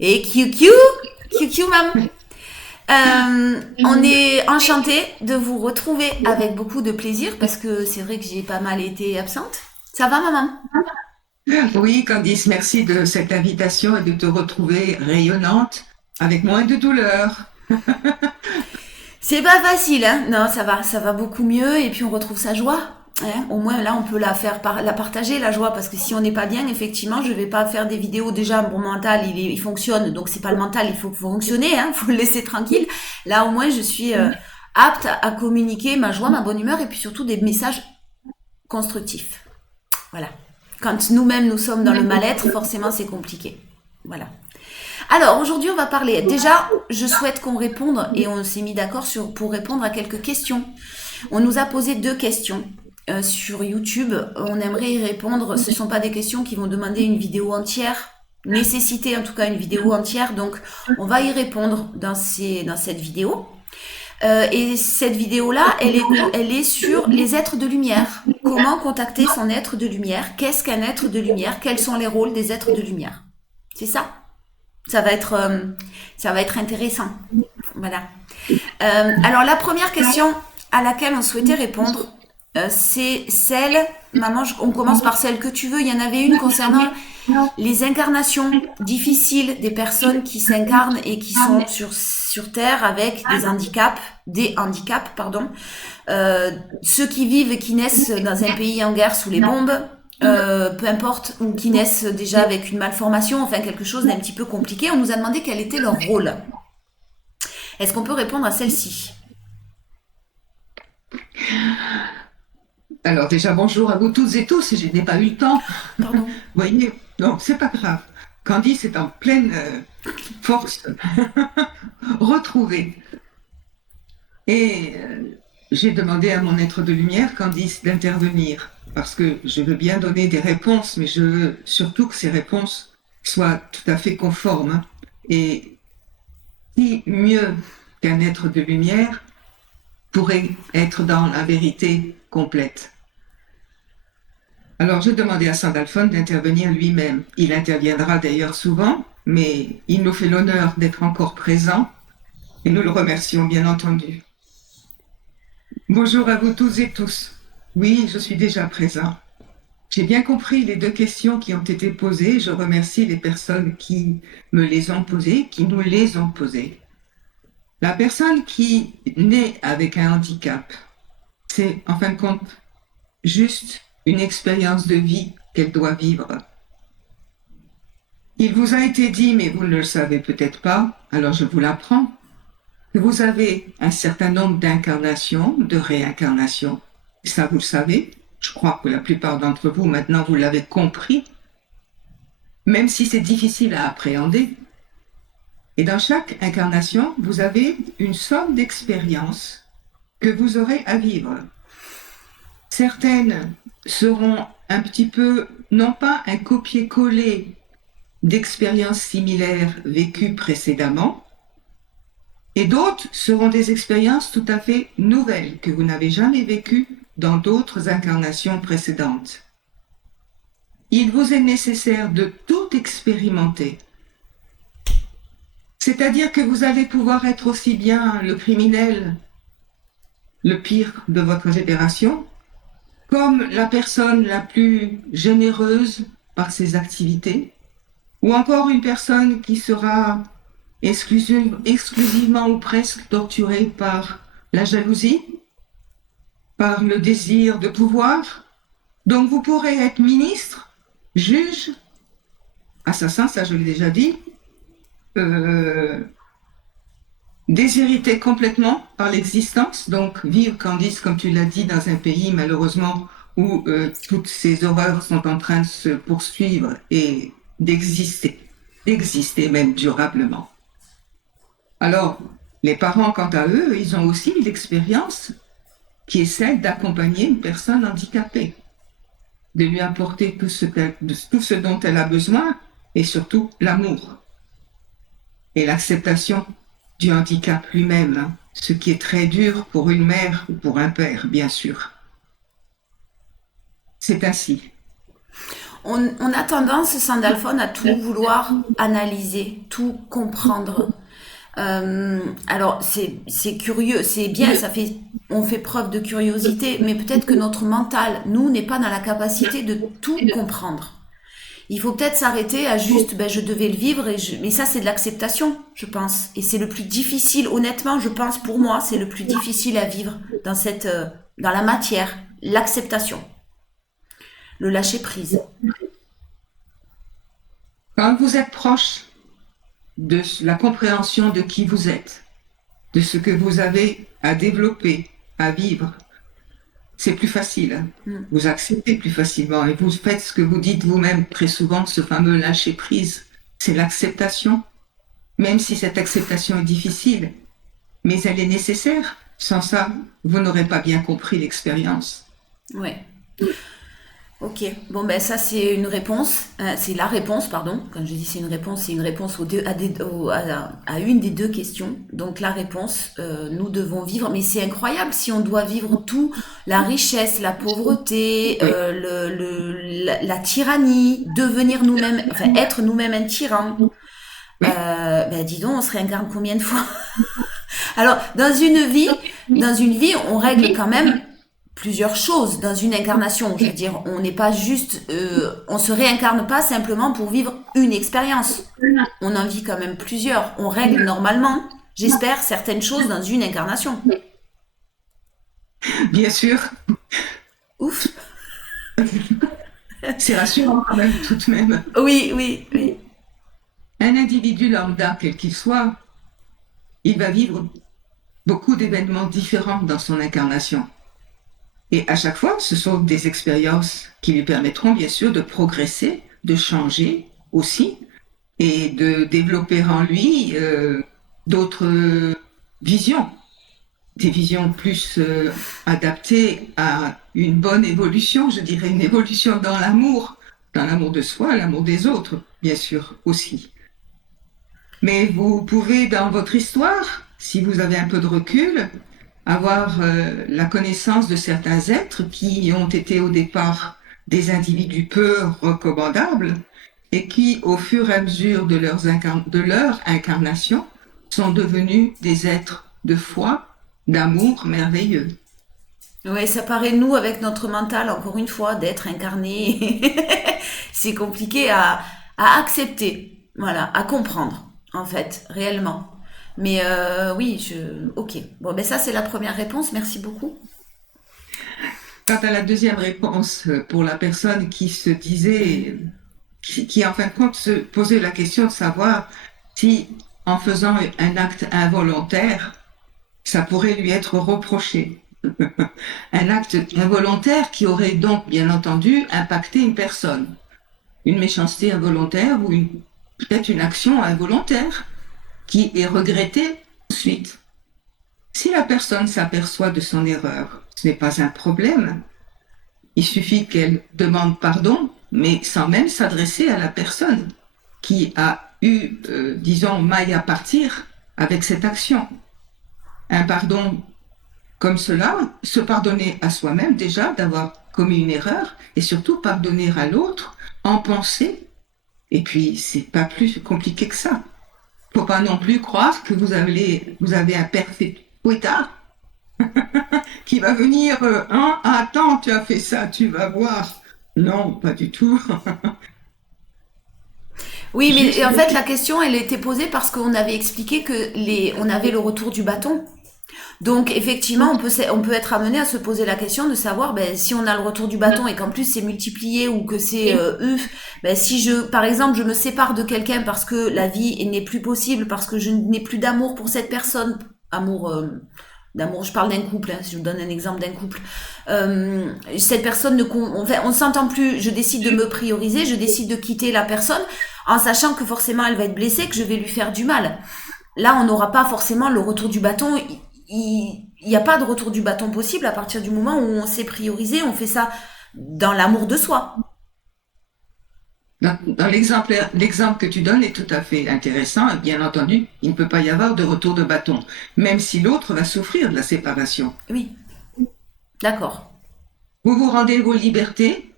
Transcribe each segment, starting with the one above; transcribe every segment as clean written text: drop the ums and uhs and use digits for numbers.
Et QQ, QQ, maman. On est enchanté de vous retrouver avec beaucoup de plaisir parce que c'est vrai que j'ai pas mal été absente. Ça va, maman? Oui, Candice, merci de cette invitation et de te retrouver rayonnante avec moins de douleur. C'est pas facile, hein? Non, ça va beaucoup mieux et puis on retrouve sa joie. Hein. Au moins là, on peut la partager la joie parce que si on n'est pas bien, effectivement, je vais pas faire des vidéos. Déjà, mon mental, il fonctionne, donc c'est pas le mental, il faut fonctionner, hein. Faut le laisser tranquille. Là, au moins, je suis apte à communiquer ma joie, ma bonne humeur et puis surtout des messages constructifs. Voilà. Quand nous-mêmes nous sommes dans le mal-être, forcément, c'est compliqué. Voilà. Alors aujourd'hui, on va parler. Déjà, je souhaite qu'on réponde et on s'est mis d'accord pour répondre à quelques questions. On nous a posé deux questions sur YouTube. On aimerait y répondre. Ce ne sont pas des questions qui vont demander une vidéo entière, nécessiter en tout cas une vidéo entière. Donc, on va y répondre dans cette vidéo. Et cette vidéo-là, elle est sur les êtres de lumière. Comment contacter son être de lumière? Qu'est-ce qu'un être de lumière? Quels sont les rôles des êtres de lumière? C'est ça. Ça va être, euh, ça va être intéressant. Voilà. Alors la première question à laquelle on souhaitait répondre, c'est celle, maman, on commence par celle que tu veux. Il y en avait une concernant les incarnations difficiles des personnes qui s'incarnent et qui sont sur Terre avec des handicaps, pardon. Ceux qui vivent et qui naissent dans un pays en guerre sous les bombes, peu importe, ou qui naissent déjà avec une malformation, enfin quelque chose d'un petit peu compliqué. On nous a demandé quel était leur rôle. Est-ce qu'on peut répondre à celle-ci? Alors déjà, bonjour à vous toutes et tous, je n'ai pas eu le temps. Vous Pardon. voyez, non, c'est pas grave. Candice est en pleine force retrouvée. Et j'ai demandé à mon être de lumière, Candice, d'intervenir. Parce que je veux bien donner des réponses, mais je veux surtout que ces réponses soient tout à fait conformes, hein. Et qui mieux qu'un être de lumière pourrait être dans la vérité complète? Alors, je demandais à Sandalphon d'intervenir lui-même. Il interviendra d'ailleurs souvent, mais il nous fait l'honneur d'être encore présent et nous le remercions bien entendu. Bonjour à vous tous et tous. Oui, je suis déjà présent. J'ai bien compris les deux questions qui ont été posées. Je remercie les personnes qui me les ont posées, qui nous les ont posées. La personne qui naît avec un handicap, c'est en fin de compte juste une expérience de vie qu'elle doit vivre. Il vous a été dit, mais vous ne le savez peut-être pas, alors je vous l'apprends, que vous avez un certain nombre d'incarnations, de réincarnations. Ça, vous le savez. Je crois que la plupart d'entre vous, maintenant, vous l'avez compris, même si c'est difficile à appréhender. Et dans chaque incarnation, vous avez une somme d'expériences que vous aurez à vivre. Certaines seront un petit peu, non pas un copier-coller d'expériences similaires vécues précédemment, et d'autres seront des expériences tout à fait nouvelles que vous n'avez jamais vécues dans d'autres incarnations précédentes. Il vous est nécessaire de tout expérimenter. C'est-à-dire que vous allez pouvoir être aussi bien le criminel, le pire de votre génération, comme la personne la plus généreuse par ses activités, ou encore une personne qui sera exclusivement ou presque torturée par la jalousie, par le désir de pouvoir. Donc vous pourrez être ministre, juge, assassin, ça je l'ai déjà dit, euh, déshérité complètement par l'existence, donc vivre, Candice, comme tu l'as dit, dans un pays malheureusement où toutes ces horreurs sont en train de se poursuivre et d'exister même durablement. Alors, les parents, quant à eux, ils ont aussi l'expérience qui est celle d'accompagner une personne handicapée, de lui apporter tout ce dont elle a besoin et surtout l'amour et l'acceptation du handicap lui-même, hein, ce qui est très dur pour une mère ou pour un père, bien sûr. C'est ainsi. On a tendance, Sandalphone, à tout vouloir analyser, tout comprendre. Alors, c'est curieux, c'est bien, on fait preuve de curiosité, mais peut-être que notre mental, nous, n'est pas dans la capacité de tout comprendre. Il faut peut-être s'arrêter à juste, ben, je devais le vivre, mais ça, c'est de l'acceptation, je pense. Et c'est le plus difficile, honnêtement, je pense, pour moi, c'est le plus difficile à vivre dans la matière, l'acceptation, le lâcher prise. Quand vous êtes proche de la compréhension de qui vous êtes, de ce que vous avez à développer, à vivre, c'est plus facile. Vous acceptez plus facilement et vous faites ce que vous dites vous-même très souvent, ce fameux lâcher prise. C'est l'acceptation, même si cette acceptation est difficile, mais elle est nécessaire. Sans ça, vous n'aurez pas bien compris l'expérience. Ouais. Ok, bon ben ça c'est une réponse, c'est la réponse pardon. Quand je dis c'est une réponse à une des deux questions. Donc la réponse, nous devons vivre, mais c'est incroyable si on doit vivre tout, la richesse, la pauvreté, la tyrannie, devenir nous-mêmes, enfin être nous-mêmes un tyran. Ben dis donc, on se réincarne combien de fois? Alors dans une vie, on règle quand même plusieurs choses dans une incarnation. Je veux dire, on n'est pas juste, on se réincarne pas simplement pour vivre une expérience. On en vit quand même plusieurs. On règle normalement, j'espère, certaines choses dans une incarnation. Bien sûr, Ouf. c'est rassurant quand même tout de même. Oui, oui, oui. Un individu lambda, quel qu'il soit, il va vivre beaucoup d'événements différents dans son incarnation. Et à chaque fois, ce sont des expériences qui lui permettront bien sûr de progresser, de changer aussi, et de développer en lui d'autres visions, des visions plus adaptées à une bonne évolution, je dirais une évolution dans l'amour de soi, l'amour des autres, bien sûr aussi. Mais vous pouvez, dans votre histoire, si vous avez un peu de recul, avoir la connaissance de certains êtres qui ont été au départ des individus peu recommandables et qui, au fur et à mesure de leur incarnation, sont devenus des êtres de foi, d'amour merveilleux. Ouais, ça paraît nous avec notre mental, encore une fois, d'être incarné. C'est compliqué à accepter, voilà, à comprendre, en fait, réellement. Mais oui, ok. Bon, ben ça, c'est la première réponse. Merci beaucoup. Quant à la deuxième réponse, pour la personne qui se disait, qui en fin de compte se posait la question de savoir si, en faisant un acte involontaire, ça pourrait lui être reproché. Un acte involontaire qui aurait donc, bien entendu, impacté une personne. Une méchanceté involontaire ou peut-être une action involontaire qui est regrettée ensuite. Si la personne s'aperçoit de son erreur, ce n'est pas un problème. Il suffit qu'elle demande pardon, mais sans même s'adresser à la personne qui a eu, disons, maille à partir avec cette action. Un pardon comme cela, se pardonner à soi-même déjà d'avoir commis une erreur et surtout pardonner à l'autre en pensée. Et puis, c'est pas plus compliqué que ça. Faut pas non plus croire que vous avez un perfect fouettard qui va venir, attends, tu as fait ça, tu vas voir. Non, pas du tout. Oui, Juste, mais en fait, la question, elle était posée parce qu'on avait expliqué que on avait le retour du bâton. Donc, effectivement, on peut être amené à se poser la question de savoir, ben, si on a le retour du bâton et qu'en plus c'est multiplié ou que c'est ben, si par exemple, je me sépare de quelqu'un parce que la vie n'est plus possible, parce que je n'ai plus d'amour pour cette personne, d'amour, je parle d'un couple, hein, si je vous donne un exemple d'un couple. Cette personne on s'entend plus, je décide de me prioriser, je décide de quitter la personne en sachant que forcément elle va être blessée, que je vais lui faire du mal. Là, on n'aura pas forcément le retour du bâton. Il n'y a pas de retour du bâton possible à partir du moment où on s'est priorisé, on fait ça dans l'amour de soi. dans l'exemple que tu donnes est tout à fait intéressant. Et bien entendu, il ne peut pas y avoir de retour de bâton, même si l'autre va souffrir de la séparation. Oui, d'accord. Vous vous rendez vos libertés,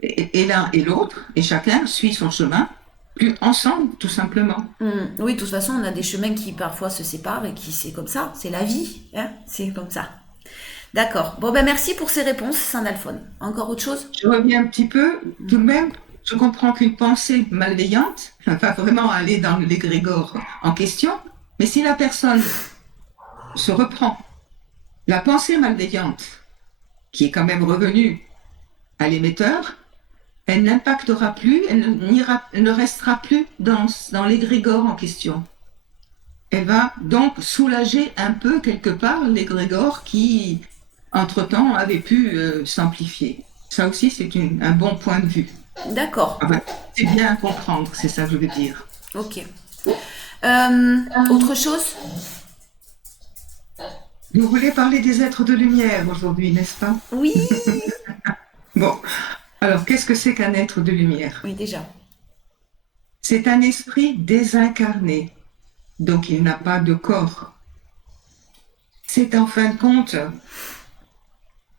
et l'un et l'autre, et chacun suit son chemin, plus ensemble, tout simplement. Oui, de toute façon, on a des chemins qui parfois se séparent et qui c'est comme ça, c'est la vie, hein, c'est comme ça. D'accord. Bon ben merci pour ces réponses, Saint-Alphone. Encore autre chose? Je reviens un petit peu, tout de même, je comprends qu'une pensée malveillante, va vraiment aller dans l'égrégore en question, mais si la personne se reprend, la pensée malveillante, qui est quand même revenue à l'émetteur, elle n'impactera plus, elle ne restera plus dans l'égrégore en question. Elle va donc soulager un peu quelque part l'égrégore qui, entre-temps, avait pu s'amplifier. Ça aussi, c'est un bon point de vue. D'accord. Enfin, c'est bien à comprendre, c'est ça que je veux dire. Ok. Autre chose? Vous voulez parler des êtres de lumière aujourd'hui, n'est-ce pas? Oui. Bon, alors qu'est-ce que c'est qu'un être de lumière? Oui, déjà. C'est un esprit désincarné, donc il n'a pas de corps. C'est en fin de compte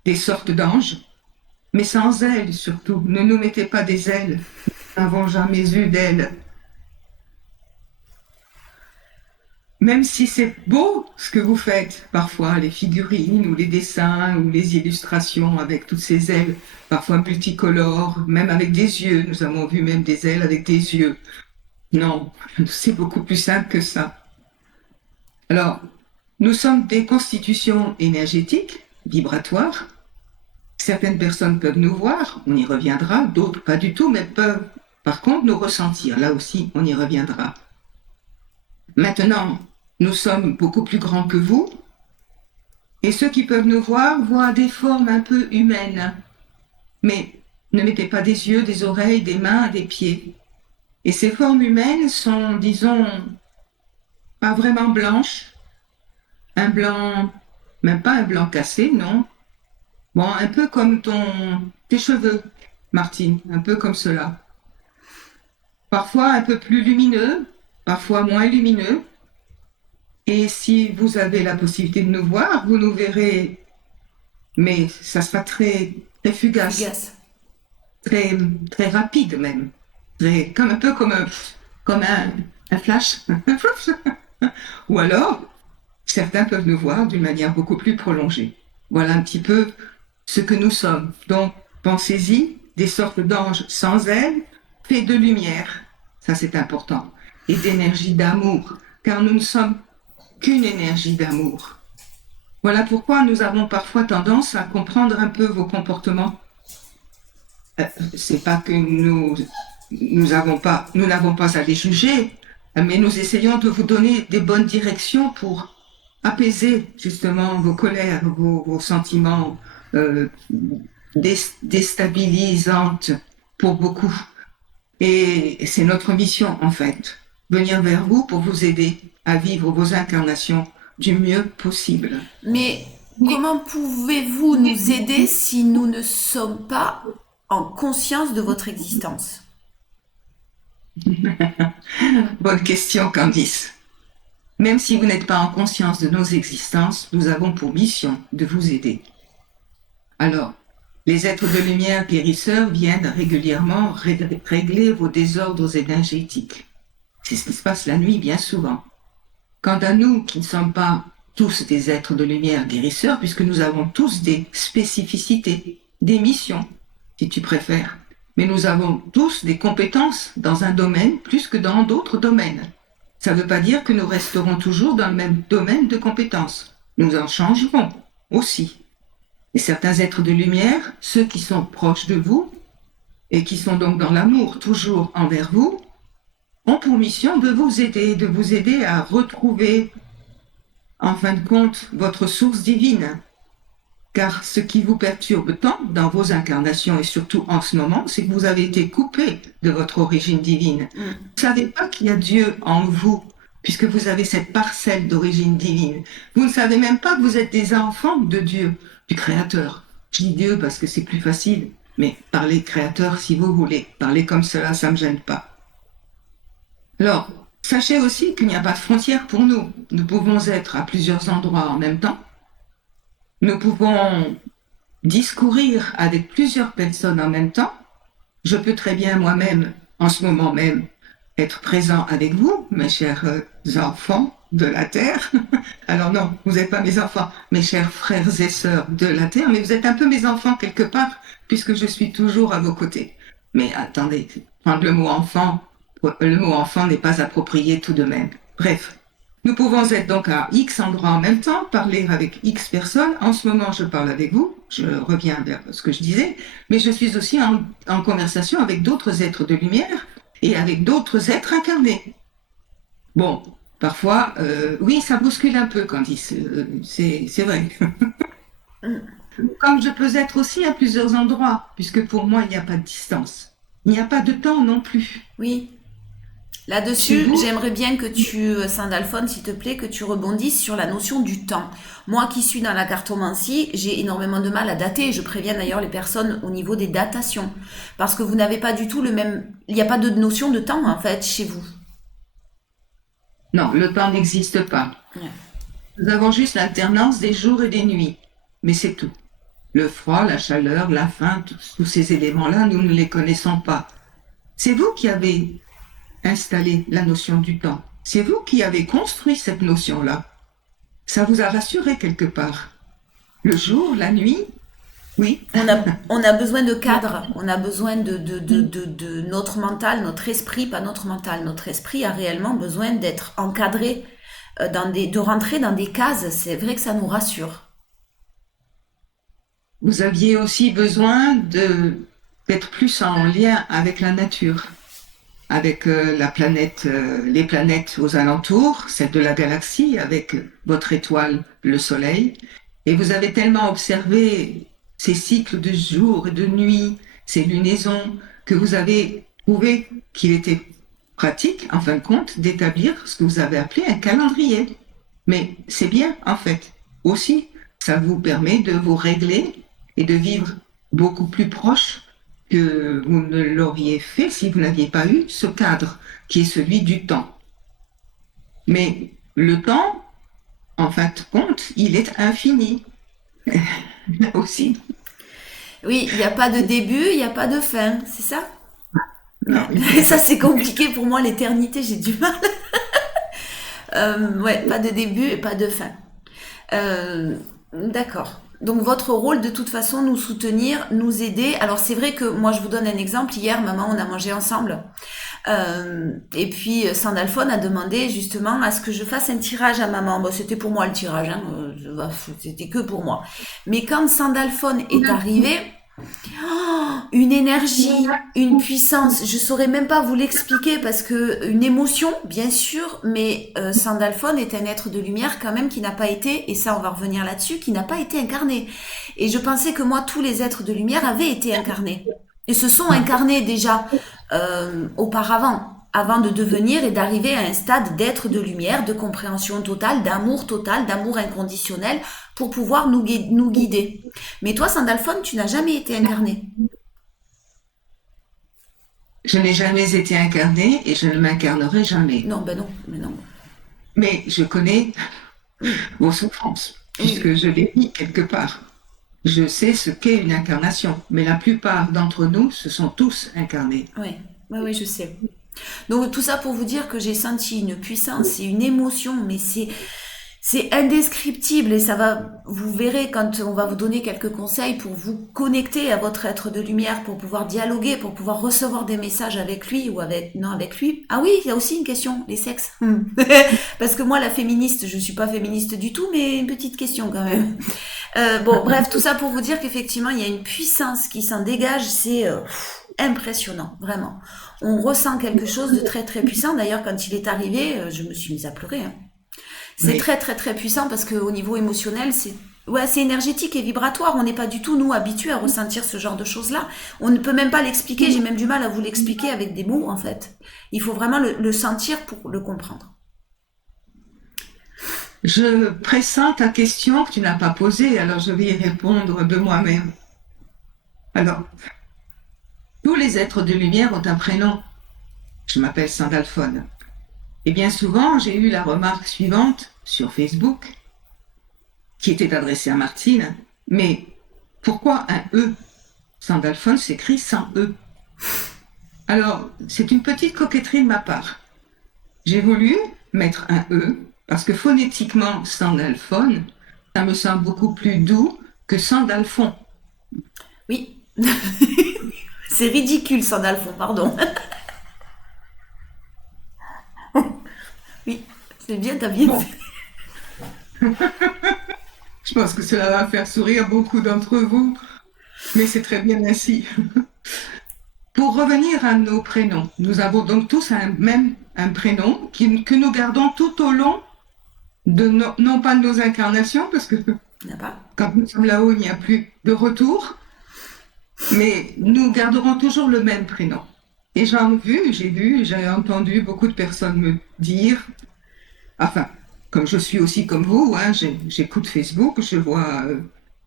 des sortes d'anges, mais sans ailes surtout. Ne nous mettez pas des ailes, nous n'avons jamais eu d'ailes. Même si c'est beau ce que vous faites, parfois les figurines ou les dessins ou les illustrations avec toutes ces ailes, parfois multicolores, même avec des yeux. Nous avons vu même des ailes avec des yeux. Non, c'est beaucoup plus simple que ça. Alors, nous sommes des constitutions énergétiques, vibratoires. Certaines personnes peuvent nous voir, on y reviendra, d'autres pas du tout, mais peuvent par contre nous ressentir. Là aussi, on y reviendra. Maintenant, nous sommes beaucoup plus grands que vous, et ceux qui peuvent nous voir voient des formes un peu humaines. Mais ne mettez pas des yeux, des oreilles, des mains, des pieds. Et ces formes humaines sont, disons, pas vraiment blanches, un blanc, même pas un blanc cassé, non. Bon, un peu comme tes cheveux, Martine, un peu comme cela. Parfois un peu plus lumineux, parfois moins lumineux. Et si vous avez la possibilité de nous voir, vous nous verrez, mais ça sera très, très fugace, Fugace. très, très rapide même, comme un peu comme un flash. Ou alors, certains peuvent nous voir d'une manière beaucoup plus prolongée. Voilà un petit peu ce que nous sommes. Donc, pensez-y, des sortes d'anges sans ailes, faits de lumière, ça c'est important, et d'énergie d'amour, car nous ne sommes qu'une énergie d'amour. Voilà pourquoi nous avons parfois tendance à comprendre un peu vos comportements. C'est pas que nous n'avons pas à les juger, mais nous essayons de vous donner des bonnes directions pour apaiser justement vos colères, vos sentiments euh, déstabilisantes pour beaucoup. Et c'est notre mission en fait, venir vers vous pour vous aider à vivre vos incarnations du mieux possible. Mais comment pouvez-vous nous aider si nous ne sommes pas en conscience de votre existence? Bonne question, Candice. Même si vous n'êtes pas en conscience de nos existences, nous avons pour mission de vous aider. Alors, les êtres de lumière guérisseurs viennent régulièrement régler vos désordres énergétiques. C'est ce qui se passe la nuit bien souvent. Quant à nous, qui ne sommes pas tous des êtres de lumière guérisseurs, puisque nous avons tous des spécificités, des missions, si tu préfères, mais nous avons tous des compétences dans un domaine plus que dans d'autres domaines. Ça ne veut pas dire que nous resterons toujours dans le même domaine de compétences. Nous en changerons aussi. Et certains êtres de lumière, ceux qui sont proches de vous et qui sont donc dans l'amour toujours envers vous, ont pour mission de vous aider à retrouver, en fin de compte, votre source divine. Car ce qui vous perturbe tant dans vos incarnations et surtout en ce moment, c'est que vous avez été coupé de votre origine divine. Vous ne savez pas qu'il y a Dieu en vous, puisque vous avez cette parcelle d'origine divine. Vous ne savez même pas que vous êtes des enfants de Dieu, du Créateur. Je dis Dieu parce que c'est plus facile, mais parlez Créateur si vous voulez. Parlez comme cela, ça ne me gêne pas. Alors, sachez aussi qu'il n'y a pas de frontière pour nous. Nous pouvons être à plusieurs endroits en même temps. Nous pouvons discourir avec plusieurs personnes en même temps. Je peux très bien moi-même, en ce moment même, être présent avec vous, mes chers enfants de la Terre. Alors non, vous n'êtes pas mes enfants, mes chers frères et sœurs de la Terre, mais vous êtes un peu mes enfants quelque part, puisque je suis toujours à vos côtés. Mais attendez, prendre le mot enfant n'est pas approprié tout de même. Bref, nous pouvons être donc à X endroits en même temps, parler avec X personnes. En ce moment, je parle avec vous, je reviens vers ce que je disais, mais je suis aussi en conversation avec d'autres êtres de lumière et avec d'autres êtres incarnés. Bon, parfois, oui, ça bouscule un peu quand il c'est vrai. Comme je peux être aussi à plusieurs endroits, puisque pour moi, il n'y a pas de distance. Il n'y a pas de temps non plus. Oui. Chez Là-dessus, vous, j'aimerais bien que tu, Saint-Alphone, s'il te plaît, que tu rebondisses sur la notion du temps. Moi qui suis dans la cartomancie, j'ai énormément de mal à dater. Je préviens d'ailleurs les personnes au niveau des datations. Parce que vous n'avez pas du tout le même... Il n'y a pas de notion de temps, en fait, chez vous. non, le temps n'existe pas. Ouais. Nous avons juste l'alternance des jours et des nuits. Mais c'est tout. Le froid, la chaleur, la faim, tous ces éléments-là, nous ne les connaissons pas. C'est vous qui avez installé la notion du temps. C'est vous qui avez construit cette notion-là. Ça vous a rassuré quelque part. Le jour, la nuit, oui. On a besoin de cadre, on a besoin de notre mental, notre esprit, pas notre mental. Notre esprit a réellement besoin d'être encadré, de rentrer dans des cases. C'est vrai que ça nous rassure. Vous aviez aussi besoin d'être plus en lien avec la nature, avec la planète, les planètes aux alentours, celle de la galaxie, avec votre étoile, le Soleil. Et vous avez tellement observé ces cycles de jour et de nuit, ces lunaisons, que vous avez trouvé qu'il était pratique, en fin de compte, d'établir ce que vous avez appelé un calendrier. Mais c'est bien, en fait. Aussi, ça vous permet de vous régler et de vivre beaucoup plus proche que vous ne l'auriez fait si vous n'aviez pas eu ce cadre qui est celui du temps. Mais le temps, en fin de compte, il est infini. Aussi. Oui, il n'y a pas de début, il n'y a pas de fin, c'est ça? Non, Et ça, c'est compliqué pour moi, l'éternité, j'ai du mal. Ouais, pas de début et pas de fin. D'accord. Donc votre rôle, de toute façon, nous soutenir, nous aider. Alors c'est vrai que moi, je vous donne un exemple. Hier, maman, on a mangé ensemble. Et puis Sandalphone a demandé justement à ce que je fasse un tirage à maman. Bon, c'était pour moi le tirage, hein. C'était que pour moi. Mais quand Sandalphone est arrivé, une énergie, une puissance, je saurais même pas vous l'expliquer parce que une émotion, bien sûr, mais Sandalphone est un être de lumière quand même qui n'a pas été, et ça on va revenir là-dessus, qui n'a pas été incarné. Et je pensais que moi tous les êtres de lumière avaient été incarnés et se sont incarnés déjà auparavant, avant de devenir et d'arriver à un stade d'être de lumière, de compréhension totale, d'amour inconditionnel pour pouvoir nous guider. Mais toi, Sandalphone, tu n'as jamais été incarné. je n'ai jamais été incarné et je ne m'incarnerai jamais. Non, ben non, mais non. Mais je connais vos souffrances, Oui, puisque je les vis quelque part. Je sais ce qu'est une incarnation, mais la plupart d'entre nous se sont tous incarnés. oui, oui, oui, je sais. Donc tout ça pour vous dire que j'ai senti une puissance et une émotion, mais c'est indescriptible et ça va, vous verrez quand on va vous donner quelques conseils pour vous connecter à votre être de lumière, pour pouvoir dialoguer, pour pouvoir recevoir des messages avec lui ou avec, non, avec lui. Ah oui, il y a aussi une question, les sexes. Parce que moi, la féministe, je suis pas féministe du tout, mais une petite question quand même. Bon, bref, tout ça pour vous dire qu'effectivement, il y a une puissance qui s'en dégage, c'est impressionnant, vraiment. On ressent quelque chose de très très puissant. D'ailleurs, quand il est arrivé, je me suis mise à pleurer, hein. C'est Oui. très très très puissant parce qu'au niveau émotionnel, c'est énergétique et vibratoire. On n'est pas du tout nous habitués à ressentir ce genre de choses-là. On ne peut même pas l'expliquer. J'ai même du mal à vous l'expliquer avec des mots en fait. Il faut vraiment le sentir pour le comprendre. Je pressens ta question que tu n'as pas posée, alors je vais y répondre de moi-même. Alors, tous les êtres de lumière ont un prénom. Je m'appelle Sandalphone. Et bien souvent, j'ai eu la remarque suivante sur Facebook, qui était adressée à Martine, mais pourquoi un E? Sandalphone s'écrit sans E. Alors, c'est une petite coquetterie de ma part. J'ai voulu mettre un E parce que phonétiquement, Sandalphone, ça me semble beaucoup plus doux que Sandalphon. Oui. C'est ridicule, Sandalphon, pardon. Oui, c'est bien, t'as bien Bon, fait. je pense que cela va faire sourire beaucoup d'entre vous, mais c'est très bien ainsi. Pour revenir à nos prénoms, nous avons donc tous un prénom que nous gardons tout au long de non pas de nos incarnations, parce que N'a pas. quand nous sommes là-haut, il n'y a plus de retour, mais nous garderons toujours le même prénom. Et j'ai entendu beaucoup de personnes me dire, enfin, comme je suis aussi comme vous, hein, j'écoute Facebook, je vois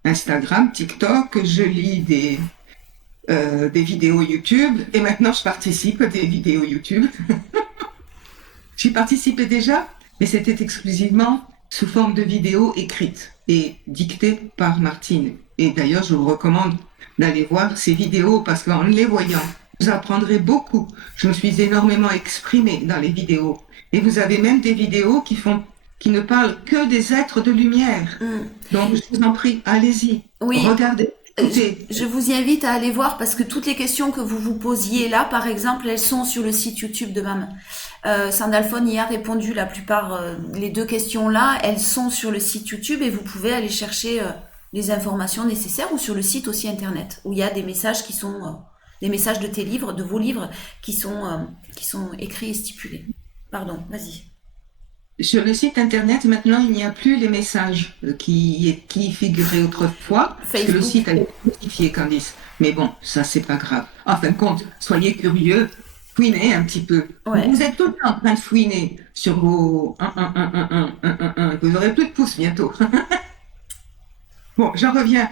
Instagram, TikTok, je lis des vidéos YouTube, et maintenant je participe à des vidéos YouTube. J'y participais déjà, mais c'était exclusivement sous forme de vidéos écrites et dictées par Martine. Et d'ailleurs, je vous recommande d'aller voir ces vidéos parce qu'en les voyant, vous apprendrez beaucoup. Je me suis énormément exprimée dans les vidéos. Et vous avez même des vidéos qui ne parlent que des êtres de lumière. Hmm. Donc, je vous en prie, allez-y, Oui, regardez, écoutez. je vous y invite à aller voir parce que toutes les questions que vous vous posiez là, par exemple, elles sont sur le site YouTube de Mam. Sandalphone y a répondu la plupart, les deux questions là, elles sont sur le site YouTube et vous pouvez aller chercher les informations nécessaires ou sur le site aussi internet où il y a des messages qui sont des messages de tes livres, de vos livres qui sont écrits et stipulés. Pardon, vas-y. Sur le site internet, maintenant, il n'y a plus les messages qui figuraient autrefois, parce que le Facebook. site a été modifié, Candice. Mais bon, ça, c'est pas grave. En fin de compte, soyez curieux, fouinez un petit peu. Ouais. Vous êtes tout le temps en train de fouiner sur vos 1, 1, 1, 1, 1, 1, 1, 1. Vous n'aurez plus de pouces bientôt. Bon, j'en reviens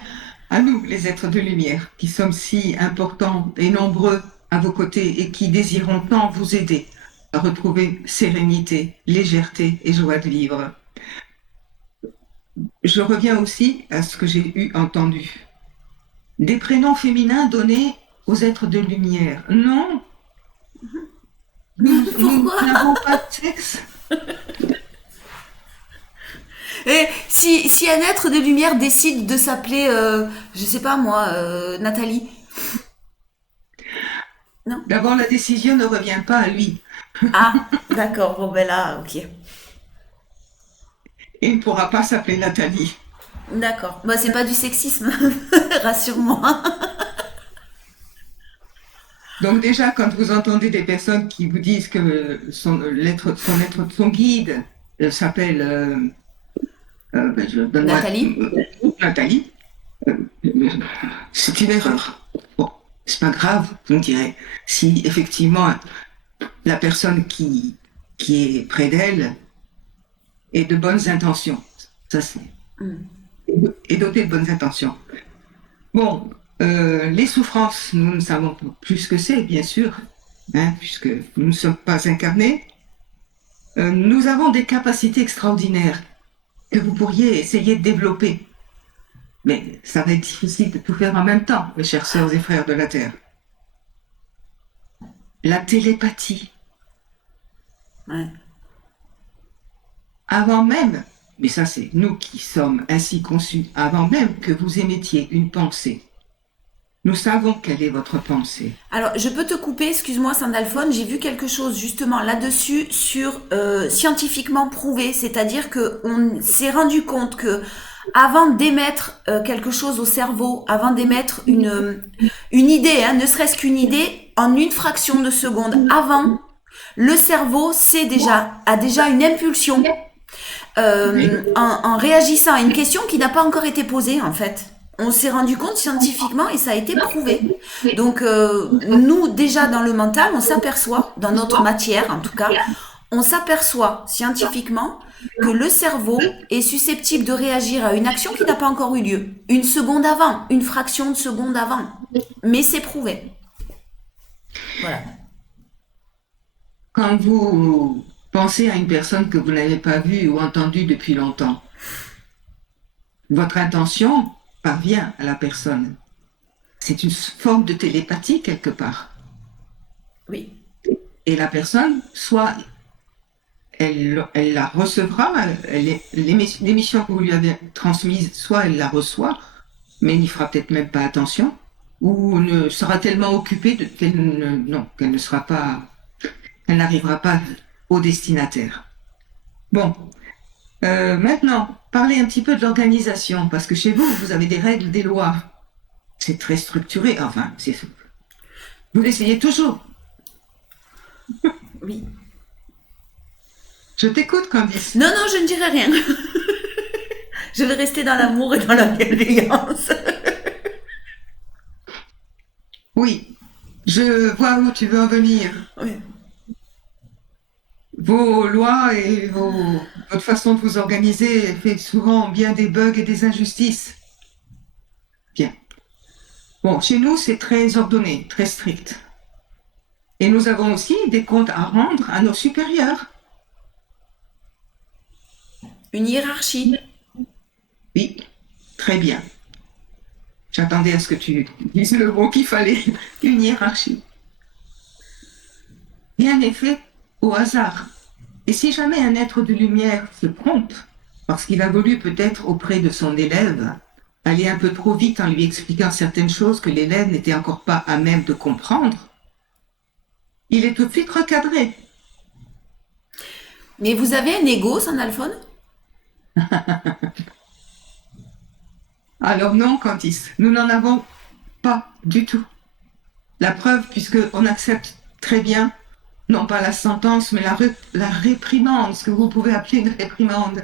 à nous, les êtres de lumière, qui sommes si importants et nombreux à vos côtés et qui désirons tant vous aider à retrouver sérénité, légèreté et joie de vivre. Je reviens aussi à ce que j'ai eu entendu. Des prénoms féminins donnés aux êtres de lumière. Non, nous Pourquoi? n'avons pas de sexe. Et si un être de lumière décide de s'appeler, je sais pas moi, Nathalie, non? D'abord, la décision ne revient pas à lui. Ah, d'accord. Bon ben là, ok. Et il ne pourra pas s'appeler Nathalie. D'accord. Bah c'est pas du sexisme, rassure-moi. Donc déjà, quand vous entendez des personnes qui vous disent que son guide s'appelle donne-moi Nathalie? Nathalie, euh, c'est une erreur. Bon, c'est pas grave, vous me direz. Si effectivement la personne qui est près d'elle est de bonnes intentions, ça c'est Hmm. est doté de bonnes intentions. Bon, les souffrances, nous ne savons plus ce que c'est, bien sûr, hein, puisque nous ne sommes pas incarnés. Nous avons des capacités extraordinaires que vous pourriez essayer de développer. Mais ça va être difficile de tout faire en même temps, mes chers sœurs et frères de la Terre. La télépathie, Ouais. avant même, mais ça c'est nous qui sommes ainsi conçus, avant même que vous émettiez une pensée, nous savons quelle est votre pensée. Alors, je peux te couper, excuse-moi, Sandalphone, j'ai vu quelque chose justement là-dessus sur scientifiquement prouvé, c'est-à-dire que on s'est rendu compte que avant d'émettre quelque chose au cerveau, avant d'émettre une idée, hein, ne serait-ce qu'une idée, en une fraction de seconde avant, le cerveau a déjà une impulsion en réagissant à une question qui n'a pas encore été posée en fait. On s'est rendu compte scientifiquement et ça a été prouvé. Donc nous déjà dans le mental, on s'aperçoit, dans notre matière en tout cas, on s'aperçoit scientifiquement que le cerveau est susceptible de réagir à une action qui n'a pas encore eu lieu. Une seconde avant, une fraction de seconde avant. Mais c'est prouvé. Voilà. Quand vous pensez à une personne que vous n'avez pas vue ou entendue depuis longtemps, votre intention parvient à la personne. C'est une forme de télépathie quelque part. Oui. Et la personne, soit elle la recevra, l'émission que vous lui avez transmise, soit elle la reçoit, mais n'y fera peut-être même pas attention, ou ne sera tellement occupée qu'elle ne sera pas, elle n'arrivera pas au destinataire. Bon, maintenant, parlez un petit peu de l'organisation, parce que chez vous, vous avez des règles, des lois. C'est très structuré, enfin, vous l'essayez toujours. Oui. Je t'écoute, Candice. Non, non, je ne dirai rien. Je vais rester dans l'amour et dans la bienveillance. Oui, je vois où tu veux en venir. Oui. Vos lois et votre façon de vous organiser fait souvent bien des bugs et des injustices. Bien. Bon, chez nous, c'est très ordonné, très strict. Et nous avons aussi des comptes à rendre à nos supérieurs. Une hiérarchie. Oui, très bien. J'attendais à ce que tu dises le mot qu'il fallait, une hiérarchie. Rien n'est fait au hasard. Et si jamais un être de lumière se trompe, parce qu'il a voulu peut-être auprès de son élève aller un peu trop vite en lui expliquant certaines choses que l'élève n'était encore pas à même de comprendre, il est tout de suite recadré. Mais vous avez un ego, sans Alphone? Alors non, Candice, nous n'en avons pas du tout. La preuve, puisqu'on accepte très bien, non pas la sentence, mais la réprimande, ce que vous pouvez appeler une réprimande.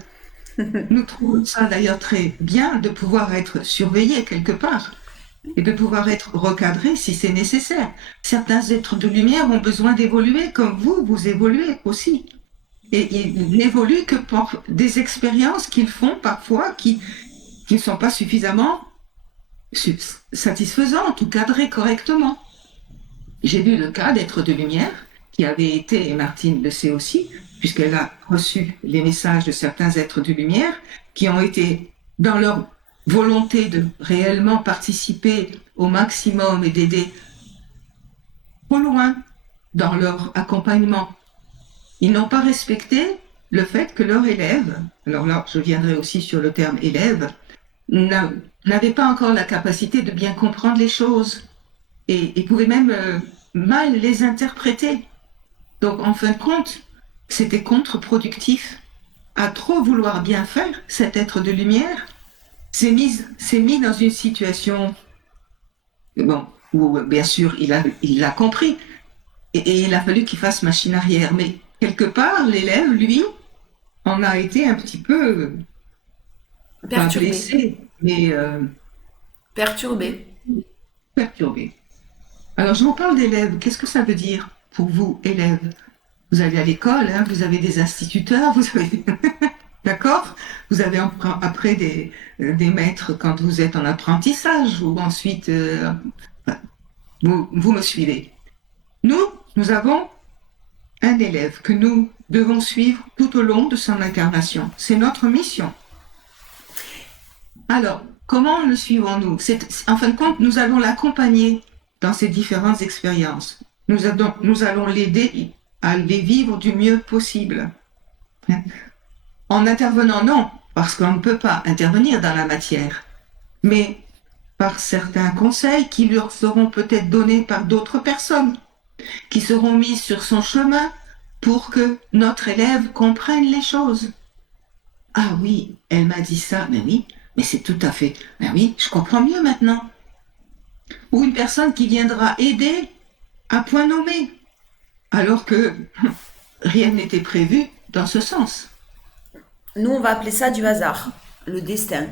Nous trouvons ça d'ailleurs très bien de pouvoir être surveillé quelque part et de pouvoir être recadré si c'est nécessaire. Certains êtres de lumière ont besoin d'évoluer comme vous évoluez aussi. Et ils n'évoluent que pour des expériences qu'ils font parfois qui ne sont pas suffisamment satisfaisantes ou cadrées correctement. J'ai vu le cas d'êtres de lumière qui avait été, et Martine le sait aussi, puisqu'elle a reçu les messages de certains êtres de lumière qui ont été dans leur volonté de réellement participer au maximum et d'aider trop loin dans leur accompagnement. Ils n'ont pas respecté le fait que leur élève, alors là je viendrai aussi sur le terme élève, n'avait pas encore la capacité de bien comprendre les choses et pouvait même mal les interpréter. Donc en fin de compte, c'était contre-productif. À trop vouloir bien faire, cet être de lumière s'est mis dans une situation bon, où bien sûr il l'a compris et il a fallu qu'il fasse machine arrière. Mais quelque part, l'élève, lui, en a été un petit peu, pas Perturbé. blessé, mais Perturbé. perturbé. Alors je vous parle d'élève. Qu'est-ce que ça veut dire pour vous, élève? Vous allez à l'école, hein, vous avez des instituteurs, vous avez... D'accord? Vous avez après des maîtres quand vous êtes en apprentissage ou ensuite, vous me suivez. Nous avons un élève que nous devons suivre tout au long de son incarnation. C'est notre mission. Alors, comment le suivons-nous? En fin de compte, nous allons l'accompagner dans ces différentes expériences. Nous allons l'aider à les vivre du mieux possible. En intervenant, non, parce qu'on ne peut pas intervenir dans la matière, mais par certains conseils qui leur seront peut-être donnés par d'autres personnes, qui seront mises sur son chemin pour que notre élève comprenne les choses. Ah oui, elle m'a dit ça, mais oui, mais c'est tout à fait, ben oui, je comprends mieux maintenant. Ou une personne qui viendra aider à point nommé, alors que rien n'était prévu dans ce sens. Nous, on va appeler ça du hasard. Le destin.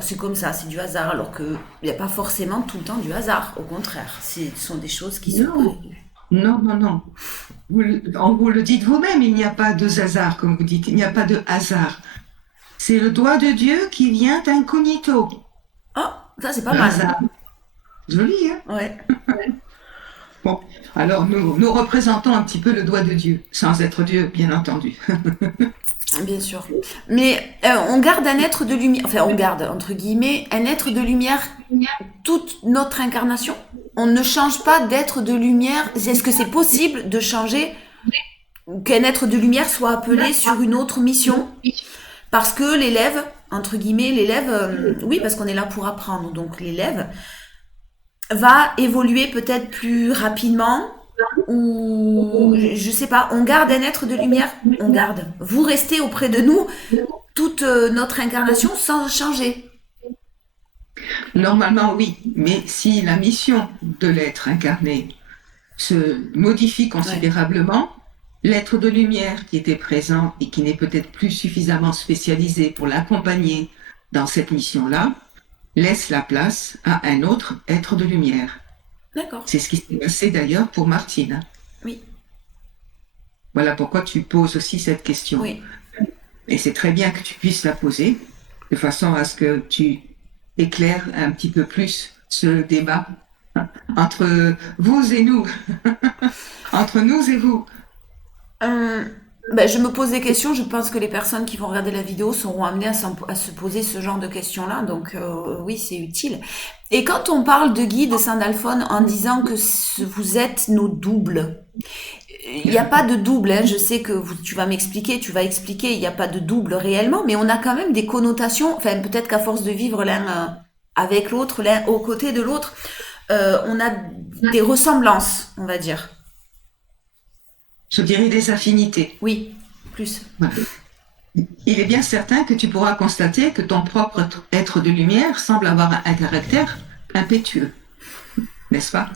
C'est comme ça, c'est du hasard, alors qu'il n'y a pas forcément tout le temps du hasard. Au contraire, ce sont des choses qui sont prévues. Non. Vous le dites vous-même, il n'y a pas de hasard, comme vous dites, il n'y a pas de hasard. C'est le doigt de Dieu qui vient incognito. Oh, ça c'est pas mal. Hasard. Joli, hein? Ouais. Bon, alors nous représentons un petit peu le doigt de Dieu, sans être Dieu, bien entendu. Bien sûr. Mais on garde un être de lumière, enfin on garde, entre guillemets, un être de lumière toute notre incarnation. on ne change pas d'être de lumière. Est-ce que c'est possible de changer qu'un être de lumière soit appelé sur une autre mission? Parce que l'élève, entre guillemets, oui, parce qu'on est là pour apprendre, donc l'élève va évoluer peut-être plus rapidement, ou je sais pas, on garde un être de lumière, on garde. Vous restez auprès de nous toute notre incarnation sans changer. Normalement, oui, mais si la mission de l'être incarné se modifie considérablement, l'être de lumière qui était présent et qui n'est peut-être plus suffisamment spécialisé pour l'accompagner dans cette mission-là, laisse la place à un autre être de lumière. D'accord. C'est ce qui s'est passé d'ailleurs pour Martine. Oui. Voilà pourquoi tu poses aussi cette question. Oui. Et c'est très bien que tu puisses la poser, de façon à ce que tu éclaires un petit peu plus ce débat entre vous et nous, entre nous et vous. Je me pose des questions. Je pense que les personnes qui vont regarder la vidéo seront amenées à se poser ce genre de questions-là. Donc oui, c'est utile. Et quand on parle de guide Sandalphon en disant que vous êtes nos doubles, il n'y a pas de double. Hein. Je sais que tu vas expliquer, il n'y a pas de double réellement, mais on a quand même des connotations. Enfin, peut-être qu'à force de vivre l'un avec l'autre, l'un aux côtés de l'autre, on a des ressemblances, on va dire. Je dirais des affinités. Oui, plus. Voilà. Il est bien certain que tu pourras constater que ton propre être de lumière semble avoir un caractère impétueux, n'est-ce pas?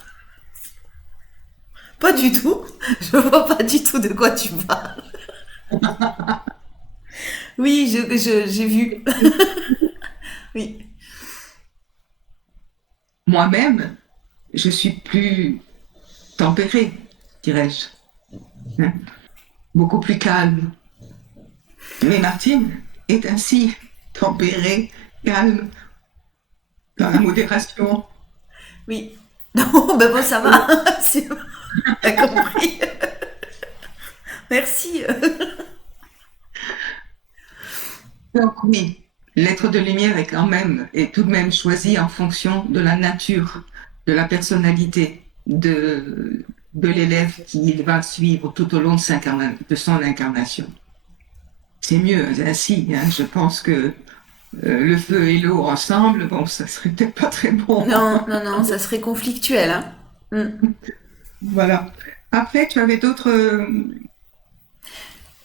Pas du tout. Je vois pas du tout de quoi tu parles. Oui, j'ai vu. Oui. Moi-même, je suis plus tempérée, dirais-je. Hein? Beaucoup plus calme. Mais Martine est ainsi tempérée, calme, dans la modération. Oui. Non, bon, ça va. C'est bon. T'as compris. Merci. Donc oui, l'être de lumière est tout de même choisi en fonction de la nature, de la personnalité de l'élève qu'il va suivre tout au long de son incarnation. C'est mieux ainsi, hein. Je pense que le feu et l'eau ensemble, bon, ça serait peut-être pas très bon. Non, ça serait conflictuel. Hein. Voilà. Après, tu avais d'autres...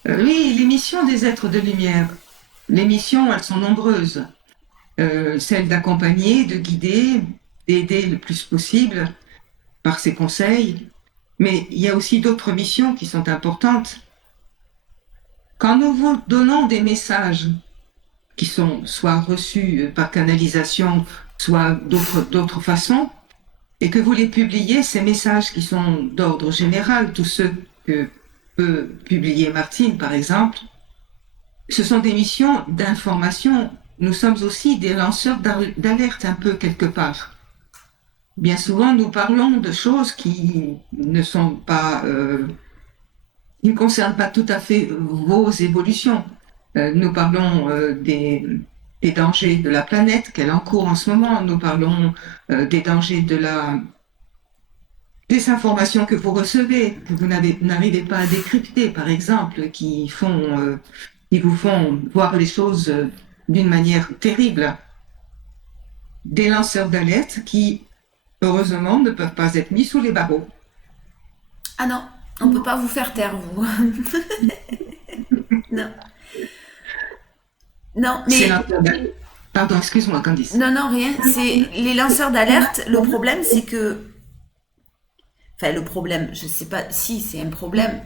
oui, les missions des êtres de lumière. Les missions, elles sont nombreuses. Celle d'accompagner, de guider, d'aider le plus possible par ses conseils. Mais il y a aussi d'autres missions qui sont importantes. Quand nous vous donnons des messages qui sont soit reçus par canalisation, soit d'autres façons, et que vous les publiez, ces messages qui sont d'ordre général, tous ceux que peut publier Martine, par exemple, ce sont des missions d'information. Nous sommes aussi des lanceurs d'alerte un peu quelque part. Bien souvent, nous parlons de choses qui ne sont pas, qui ne concernent pas tout à fait vos évolutions. Nous parlons des dangers de la planète qu'elle encourt en ce moment. Nous parlons des dangers des informations que vous recevez, que vous n'arrivez pas à décrypter, par exemple, qui vous font voir les choses d'une manière terrible. Des lanceurs d'alerte qui, heureusement, ne peuvent pas être mis sous les barreaux. Ah non, on ne peut pas vous faire taire, vous. Non. Non, mais... Pardon, excuse-moi, Candice. Non, rien. C'est les lanceurs d'alerte. Le problème, c'est que... Enfin, le problème, je sais pas si c'est un problème.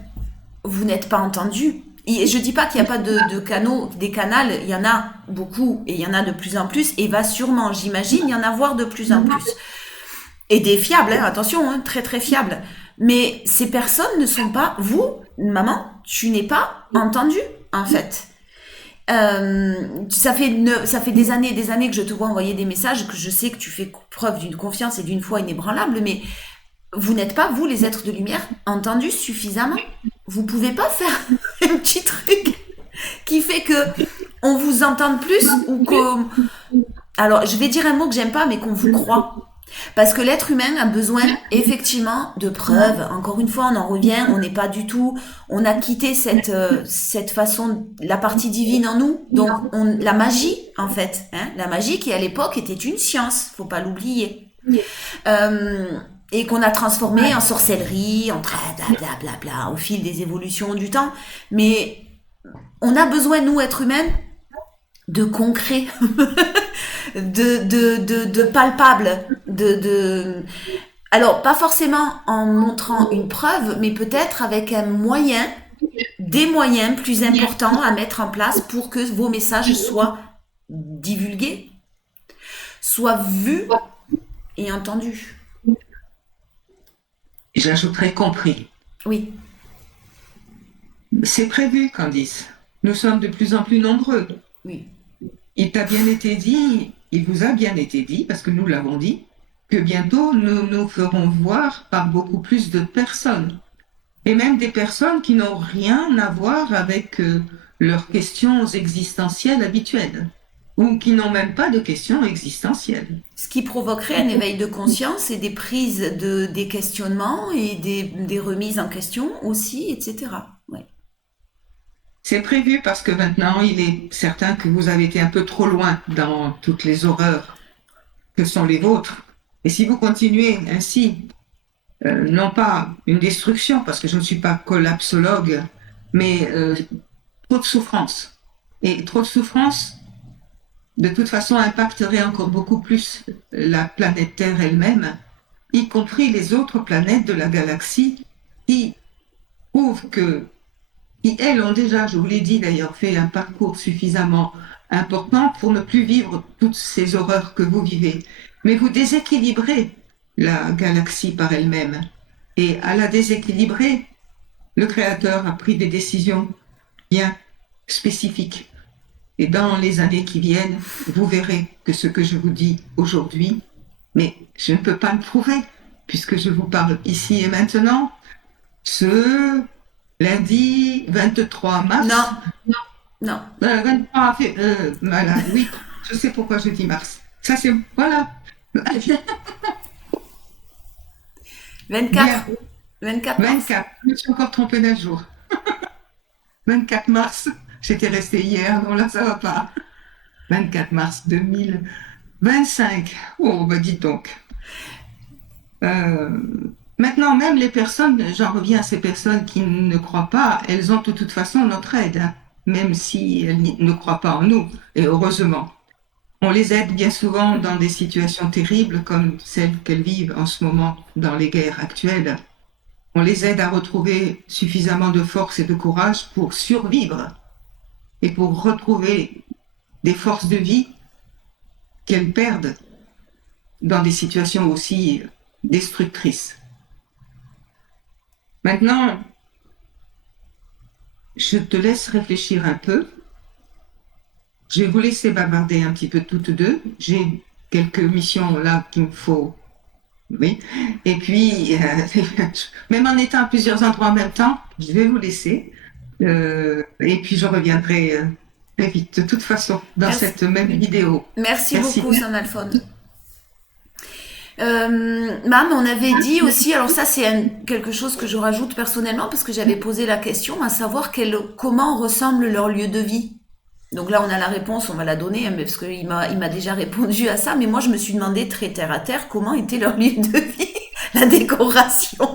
Vous n'êtes pas entendu. Et je dis pas qu'il n'y a pas de canaux, des canals. Il y en a beaucoup et il y en a de plus en plus. Et va sûrement, j'imagine, y en avoir de plus en plus. Et des fiables, hein, attention, hein, très très fiables. Mais ces personnes ne sont pas... Vous, maman, tu n'es pas entendu, en fait. Ça fait des années et des années que je te vois envoyer des messages, que je sais que tu fais preuve d'une confiance et d'une foi inébranlable, mais vous n'êtes pas, vous, les êtres de lumière, entendus suffisamment. Vous pouvez pas faire un petit truc qui fait que on vous entende plus ou que... Alors, je vais dire un mot que j'aime pas, mais qu'on vous croit. Parce que l'être humain a besoin effectivement de preuves. Encore une fois, on en revient, on n'est pas du tout, on a quitté cette façon, la partie divine en nous. Donc la magie, en fait, hein, la magie qui à l'époque était une science, faut pas l'oublier. Et qu'on a transformé en sorcellerie, en blablabla, au fil des évolutions du temps. Mais on a besoin, nous, êtres humains, de concret, de palpable, alors pas forcément en montrant une preuve, mais peut-être avec un moyen, des moyens plus importants à mettre en place pour que vos messages soient divulgués, soient vus et entendus. J'ajouterais compris. Oui. C'est prévu, Candice. Nous sommes de plus en plus nombreux. Oui. Il t'a bien été dit, il vous a bien été dit, parce que nous l'avons dit, que bientôt nous nous ferons voir par beaucoup plus de personnes. Et même des personnes qui n'ont rien à voir avec leurs questions existentielles habituelles, ou qui n'ont même pas de questions existentielles. Ce qui provoquerait un éveil de conscience et des prises des questionnements et des remises en question aussi, etc. Ouais. C'est prévu parce que maintenant, il est certain que vous avez été un peu trop loin dans toutes les horreurs que sont les vôtres. Et si vous continuez ainsi, non pas une destruction, parce que je ne suis pas collapsologue, mais trop de souffrance. Et trop de souffrance, de toute façon, impacterait encore beaucoup plus la planète Terre elle-même, y compris les autres planètes de la galaxie, qui prouvent qui elles ont déjà, je vous l'ai dit d'ailleurs, fait un parcours suffisamment important pour ne plus vivre toutes ces horreurs que vous vivez. Mais vous déséquilibrez la galaxie par elle-même. Et à la déséquilibrer, le Créateur a pris des décisions bien spécifiques. Et dans les années qui viennent, vous verrez que ce que je vous dis aujourd'hui, mais je ne peux pas le prouver, puisque je vous parle ici et maintenant, ce lundi 23 mars. Non. 23 malade, oui, je sais pourquoi je dis mars. Ça c'est, voilà. 24. 24 mars. 24, je me suis encore trompée d'un jour. 24 mars, j'étais restée hier, non là ça va pas. 24 mars 2025. Oh, bah dites donc. Maintenant, même les personnes, j'en reviens à ces personnes qui ne croient pas, elles ont de toute façon notre aide, hein, même si elles ne croient pas en nous, et heureusement. On les aide bien souvent dans des situations terribles comme celles qu'elles vivent en ce moment dans les guerres actuelles. On les aide à retrouver suffisamment de force et de courage pour survivre et pour retrouver des forces de vie qu'elles perdent dans des situations aussi destructrices. Maintenant, je te laisse réfléchir un peu. Je vais vous laisser bavarder un petit peu toutes deux. J'ai quelques missions là qu'il me faut. Oui. Et puis, même en étant à plusieurs endroits en même temps, je vais vous laisser. Et puis, je reviendrai très vite, de toute façon, dans cette même vidéo. Merci beaucoup, San Alphonse. Mam, on avait dit aussi, alors ça c'est quelque chose que je rajoute personnellement parce que j'avais posé la question à savoir comment ressemble leur lieu de vie. Donc là on a la réponse, on va la donner hein, parce qu'il m'a déjà répondu à ça, mais moi je me suis demandé très terre à terre comment était leur lieu de vie, la décoration.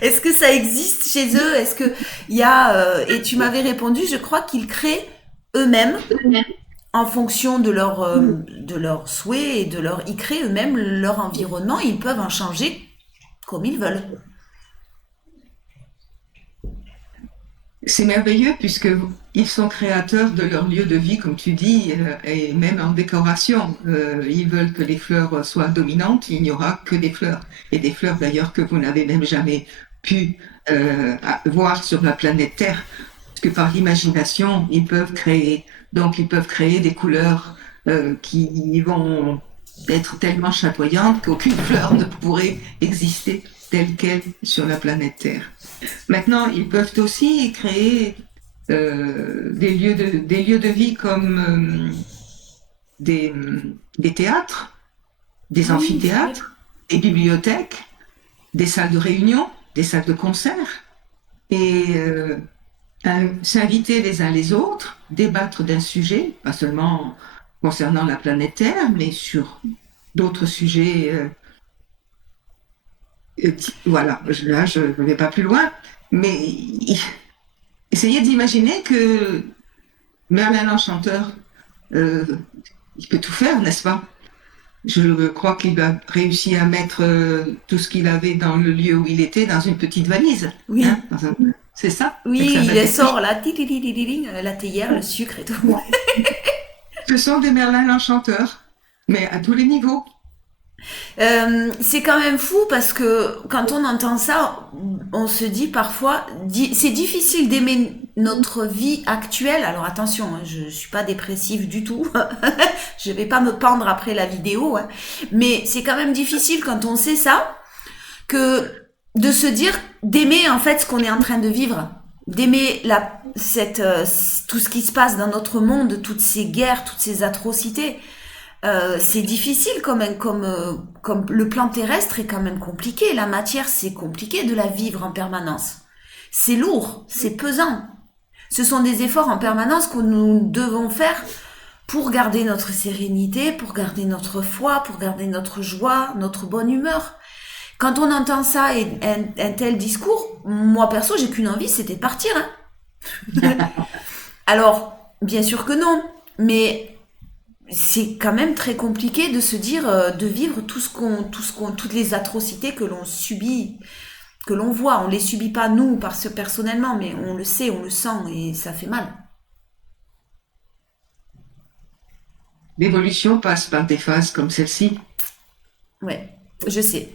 Est-ce que ça existe chez eux? Est-ce que il y a et tu m'avais répondu, je crois qu'ils créent eux-mêmes. En fonction de leur souhait et de ils créent eux-mêmes leur environnement, ils peuvent en changer comme ils veulent. C'est merveilleux puisqu'ils sont créateurs de leur lieu de vie, comme tu dis, et même en décoration. Ils veulent que les fleurs soient dominantes, il n'y aura que des fleurs. Et des fleurs d'ailleurs que vous n'avez même jamais pu voir sur la planète Terre. Parce que par l'imagination, ils peuvent créer. Donc ils peuvent créer des couleurs qui vont être tellement chatoyantes qu'aucune fleur ne pourrait exister telle qu'elle sur la planète Terre. Maintenant, ils peuvent aussi créer des lieux de vie comme des théâtres des Ah oui, c'est vrai. amphithéâtres, des bibliothèques, des salles de réunion, des salles de concert, et s'inviter les uns les autres, débattre d'un sujet, pas seulement concernant la planète Terre, mais sur d'autres sujets. Voilà, là, je ne vais pas plus loin, mais essayez d'imaginer que Merlin l'Enchanteur, euh, il peut tout faire, n'est-ce pas? Je crois qu'il a réussi à mettre tout ce qu'il avait dans le lieu où il était dans une petite valise. Hein, Oui, c'est ça, avec sa oui, il baguette magique. sort là, la théière, le sucre et tout. Ce sont des Merlin l'Enchanteur, mais à tous les niveaux. C'est quand même fou parce que quand on entend ça, on se dit parfois, c'est difficile d'aimer notre vie actuelle. Alors attention, hein, je suis pas dépressive du tout. Je vais pas me pendre après la vidéo, hein. Mais c'est quand même difficile quand on sait ça que de se dire d'aimer en fait ce qu'on est en train de vivre, d'aimer tout ce qui se passe dans notre monde, toutes ces guerres, toutes ces atrocités. C'est difficile comme le plan terrestre est quand même compliqué. La matière, c'est compliqué de la vivre en permanence. C'est lourd, c'est pesant. Ce sont des efforts en permanence que nous devons faire pour garder notre sérénité, pour garder notre foi, pour garder notre joie, notre bonne humeur. Quand on entend ça et un tel discours, moi perso, j'ai qu'une envie, c'était de partir. Hein. Alors, bien sûr que non, mais c'est quand même très compliqué de se dire de vivre toutes les atrocités que l'on subit, que l'on voit. On les subit pas nous personnellement, mais on le sait, on le sent et ça fait mal. L'évolution passe par des phases comme celle-ci, Ouais, je sais.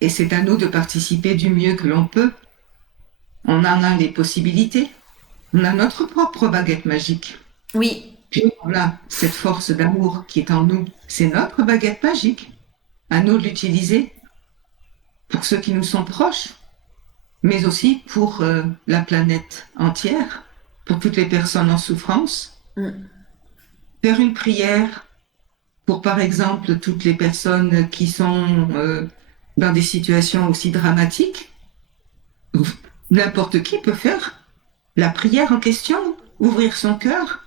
et c'est à nous de participer du mieux que l'on peut. On en a les possibilités. On a notre propre baguette magique. Oui, Puis on a cette force d'amour qui est en nous. C'est notre baguette magique. À nous de l'utiliser pour ceux qui nous sont proches, mais aussi pour la planète entière, pour toutes les personnes en souffrance. mm, Faire une prière pour, par exemple, toutes les personnes qui sont dans des situations aussi dramatiques. N'importe qui peut faire la prière en question, ouvrir son cœur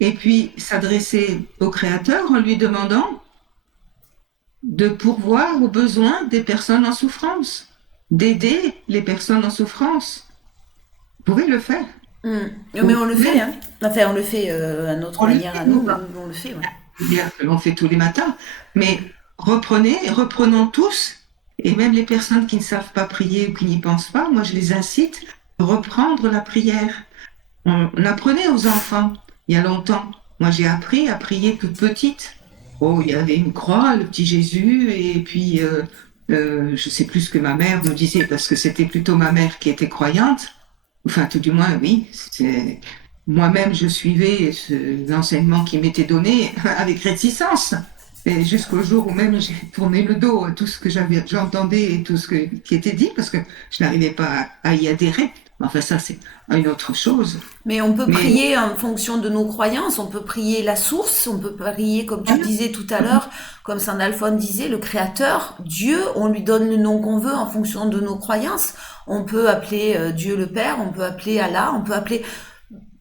et puis s'adresser au Créateur en lui demandant de pourvoir aux besoins des personnes en souffrance, d'aider les personnes en souffrance. Vous pouvez le faire. mm. Mais Ou on le fait, même, hein. Enfin, on le fait à notre on le manière fait, à nous, nous, mais on le fait, ouais. que l'on fait tous les matins, mais reprenons tous, et même les personnes qui ne savent pas prier ou qui n'y pensent pas, moi je les incite à reprendre la prière. On apprenait aux enfants il y a longtemps. Moi j'ai appris à prier toute petite. Oh, il y avait une croix, le petit Jésus, et puis je sais plus ce que ma mère me disait parce que c'était plutôt ma mère qui était croyante. Enfin, tout du moins, oui. Moi-même, je suivais l'enseignement qui m'était donné avec réticence. Et jusqu'au jour où même j'ai tourné le dos à tout ce que j'entendais et tout qui était dit, parce que je n'arrivais pas à y adhérer. Enfin, ça, c'est une autre chose. Mais on peut Mais prier en fonction de nos croyances, on peut prier la source, on peut prier, comme tu disais tout à l'heure, comme Saint Alphonse disait, le Créateur, Dieu, on lui donne le nom qu'on veut en fonction de nos croyances. On peut appeler Dieu le Père, on peut appeler Allah, on peut appeler...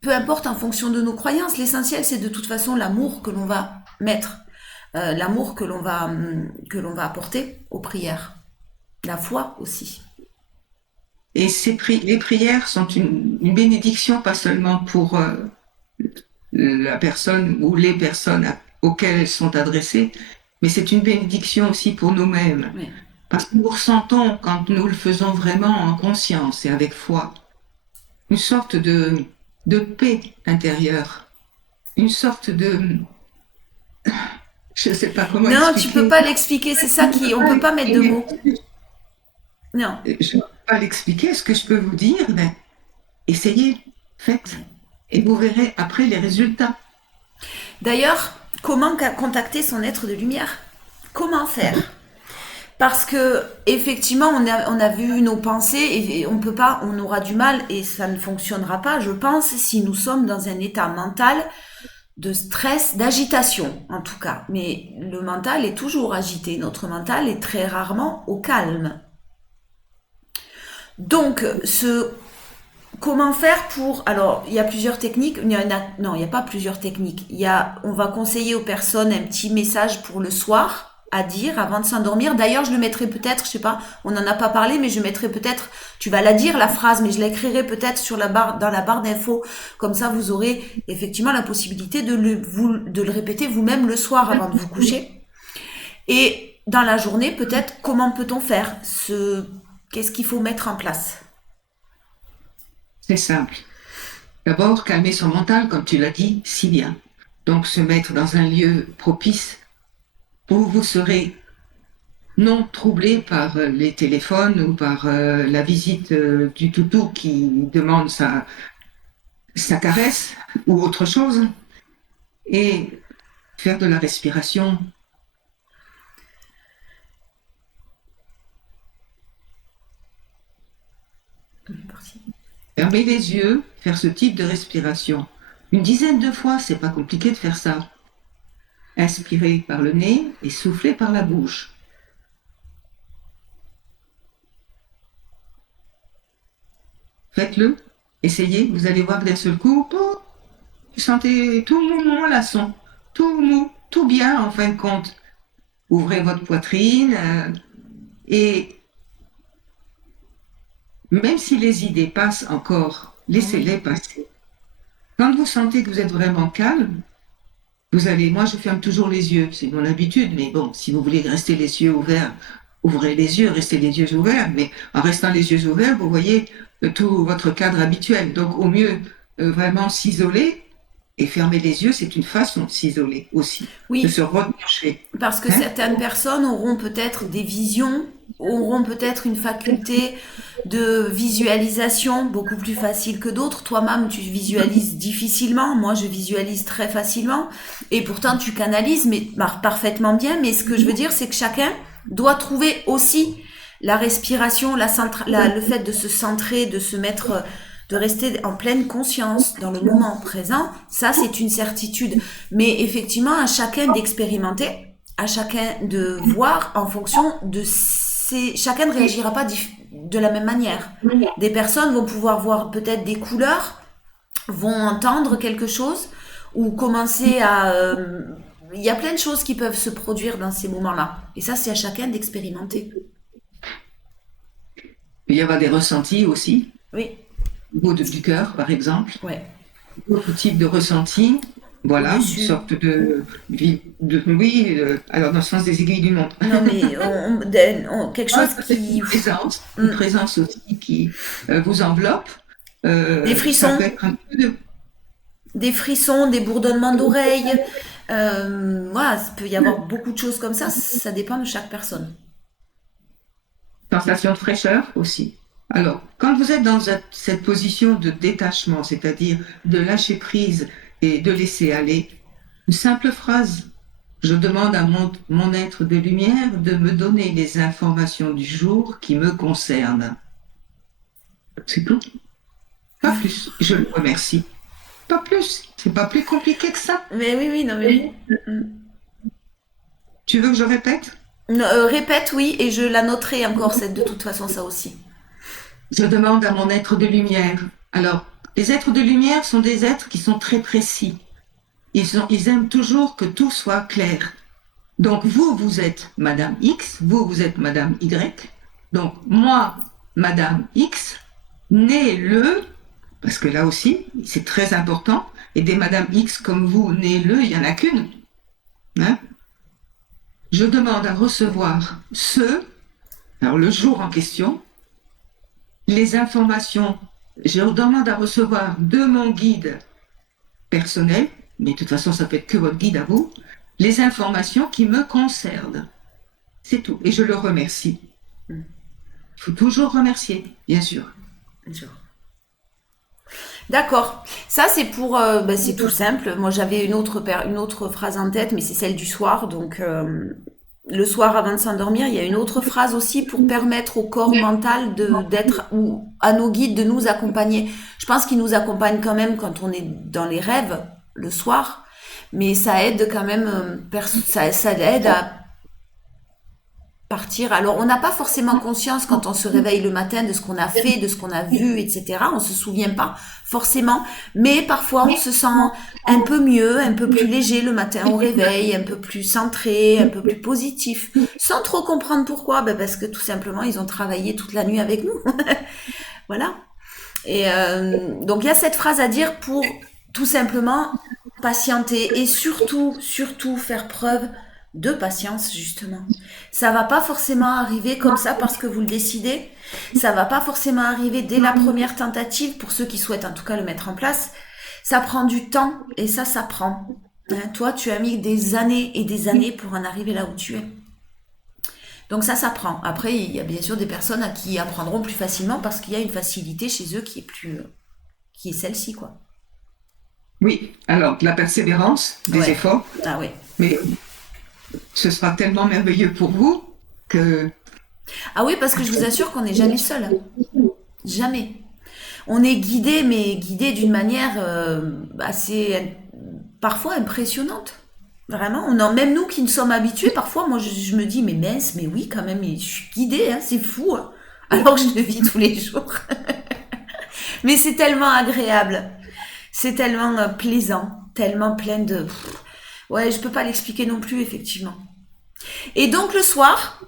Peu importe en fonction de nos croyances, l'essentiel c'est de toute façon l'amour que l'on va mettre, l'amour que l'on va apporter aux prières, la foi aussi. et les prières sont une bénédiction, pas seulement pour la personne ou les personnes auxquelles elles sont adressées, mais c'est une bénédiction aussi pour nous-mêmes. Oui. Parce que nous ressentons, quand nous le faisons vraiment en conscience et avec foi, une sorte de paix intérieure, une sorte de... Je ne sais pas comment Non, tu peux expliquer. pas l'expliquer, c'est ça qui, on peut pas mettre de mots. Non. Je ne peux pas l'expliquer. Ce que je peux vous dire, ben, essayez, faites, et vous verrez après les résultats. D'ailleurs, comment contacter son être de lumière? Comment faire? Parce que effectivement, on a vu nos pensées et on peut pas, on aura du mal et ça ne fonctionnera pas, je pense, si nous sommes dans un état mental de stress, d'agitation en tout cas. Mais le mental est toujours agité. Notre mental est très rarement au calme. Donc, comment faire pour... Alors, il y a plusieurs techniques. Non, il n'y a pas plusieurs techniques. On va conseiller aux personnes un petit message pour le soir à dire avant de s'endormir. D'ailleurs, je le mettrai peut-être, je sais pas, on n'en a pas parlé, mais je mettrai peut-être, tu vas la dire la phrase, mais je l'écrirai peut-être dans la barre d'infos. Comme ça, vous aurez effectivement la possibilité de le répéter vous-même le soir avant de vous coucher. Et dans la journée, peut-être, comment peut-on faire qu'est-ce qu'il faut mettre en place? C'est simple. D'abord, calmer son mental, comme tu l'as dit si bien. Donc, se mettre dans un lieu propice où vous serez non troublé par les téléphones ou par la visite du toutou qui demande sa caresse ou autre chose, et faire de la respiration. Fermer les yeux, faire ce type de respiration. Une dizaine de fois, c'est pas compliqué de faire ça. Inspirez par le nez et soufflez par la bouche. Faites-le, essayez, vous allez voir d'un seul coup, vous sentez tout mou, là, tout mou, tout bien en fin de compte. Ouvrez votre poitrine et même si les idées passent encore, laissez-les passer. Quand vous sentez que vous êtes vraiment calme, moi je ferme toujours les yeux, c'est mon habitude, mais bon, si vous voulez rester les yeux ouverts, ouvrez les yeux, restez les yeux ouverts, mais en restant les yeux ouverts, vous voyez tout votre cadre habituel. Donc au mieux, vraiment s'isoler et fermer les yeux, c'est une façon de s'isoler aussi, Oui, de se retoucher. parce que certaines personnes auront peut-être des visions, auront peut-être une faculté de visualisation beaucoup plus facile que d'autres. Toi-même, tu visualises difficilement. Moi, je visualise très facilement. Et pourtant, tu canalises mais parfaitement bien. Mais ce que je veux dire, c'est que chacun doit trouver aussi la respiration, le fait de se centrer, de se mettre, de rester en pleine conscience dans le moment présent. Ça, c'est une certitude. Mais effectivement, à chacun d'expérimenter, à chacun de voir en fonction de chacun ne réagira pas de la même manière. Des personnes vont pouvoir voir peut-être des couleurs, vont entendre quelque chose ou commencer à... Il y a plein de choses qui peuvent se produire dans ces moments-là. Et ça, c'est à chacun d'expérimenter. Il y avoir des ressentis aussi. Oui. Au niveau du cœur, par exemple. Ouais. D'autres types de ressentis. Voilà, une sorte alors dans le sens des aiguilles du montre. Non, mais quelque chose qui... Une présence aussi qui vous enveloppe. Des frissons. Ça peut être un peu Des frissons, des bourdonnements d'oreilles. Voilà, il peut y avoir beaucoup de choses comme ça dépend de chaque personne. Sensation de fraîcheur aussi. Alors, quand vous êtes dans cette position de détachement, c'est-à-dire de lâcher prise et de laisser aller, une simple phrase. Je demande à mon être de lumière de me donner les informations du jour qui me concernent. C'est tout. Pas plus. Je le remercie. Pas plus. C'est pas plus compliqué que ça. Mais oui, non, mais oui. Tu veux que je répète? Répète, oui, et je la noterai encore, de toute façon, ça aussi. Je demande à mon être de lumière. Alors, les êtres de lumière sont des êtres qui sont très précis. Ils aiment toujours que tout soit clair. Donc, vous êtes Madame X, vous êtes Madame Y. Donc, moi, Madame X, née le, parce que là aussi, c'est très important, et des Madame X comme vous, née le, il n'y en a qu'une. Hein? Je demande à recevoir alors le jour en question, les informations, je demande à recevoir de mon guide personnel, mais de toute façon, ça peut être que votre guide à vous, les informations qui me concernent. C'est tout. Et je le remercie. Il faut toujours remercier, bien sûr. Bien sûr. D'accord. Ça, c'est pour... c'est tout simple. Moi, j'avais une autre phrase en tête, mais c'est celle du soir. Donc, le soir, avant de s'endormir, il y a une autre phrase aussi pour permettre au corps mental d'être... ou à nos guides de nous accompagner. Je pense qu'ils nous accompagnent quand même quand on est dans les rêves, le soir. Mais ça aide quand même, ça aide à partir. Alors, on n'a pas forcément conscience quand on se réveille le matin de ce qu'on a fait, de ce qu'on a vu, etc. On se souvient pas forcément, mais parfois on se sent un peu mieux, un peu plus léger le matin au réveil, un peu plus centré, un peu plus positif, sans trop comprendre pourquoi. Ben parce que tout simplement ils ont travaillé toute la nuit avec nous. Voilà. Et donc il y a cette phrase à dire pour tout simplement patienter et surtout faire preuve de patience justement. Ça va pas forcément arriver comme ça parce que vous le décidez. Ça va pas forcément arriver dès la première tentative pour ceux qui souhaitent en tout cas le mettre en place. Ça prend du temps et ça prend. Hein, toi, tu as mis des années et des années pour en arriver là où tu es. Donc ça prend. Après, il y a bien sûr des personnes à qui apprendront plus facilement parce qu'il y a une facilité chez eux qui est celle-ci, quoi. Oui, alors la persévérance, des Ouais. efforts, Ah oui. mais ce sera tellement merveilleux pour vous que Ah oui, parce que je vous assure qu'on n'est jamais seul. Jamais. On est guidé, mais guidé d'une manière assez parfois impressionnante. Vraiment, même nous qui ne sommes habitués, parfois, moi je me dis, mais mince, mais oui, quand même, je suis guidée, hein, c'est fou, hein, alors que je le vis tous les jours. Mais c'est tellement agréable, c'est tellement plaisant, tellement plein de... Ouais, je peux pas l'expliquer non plus, effectivement. Et donc le soir,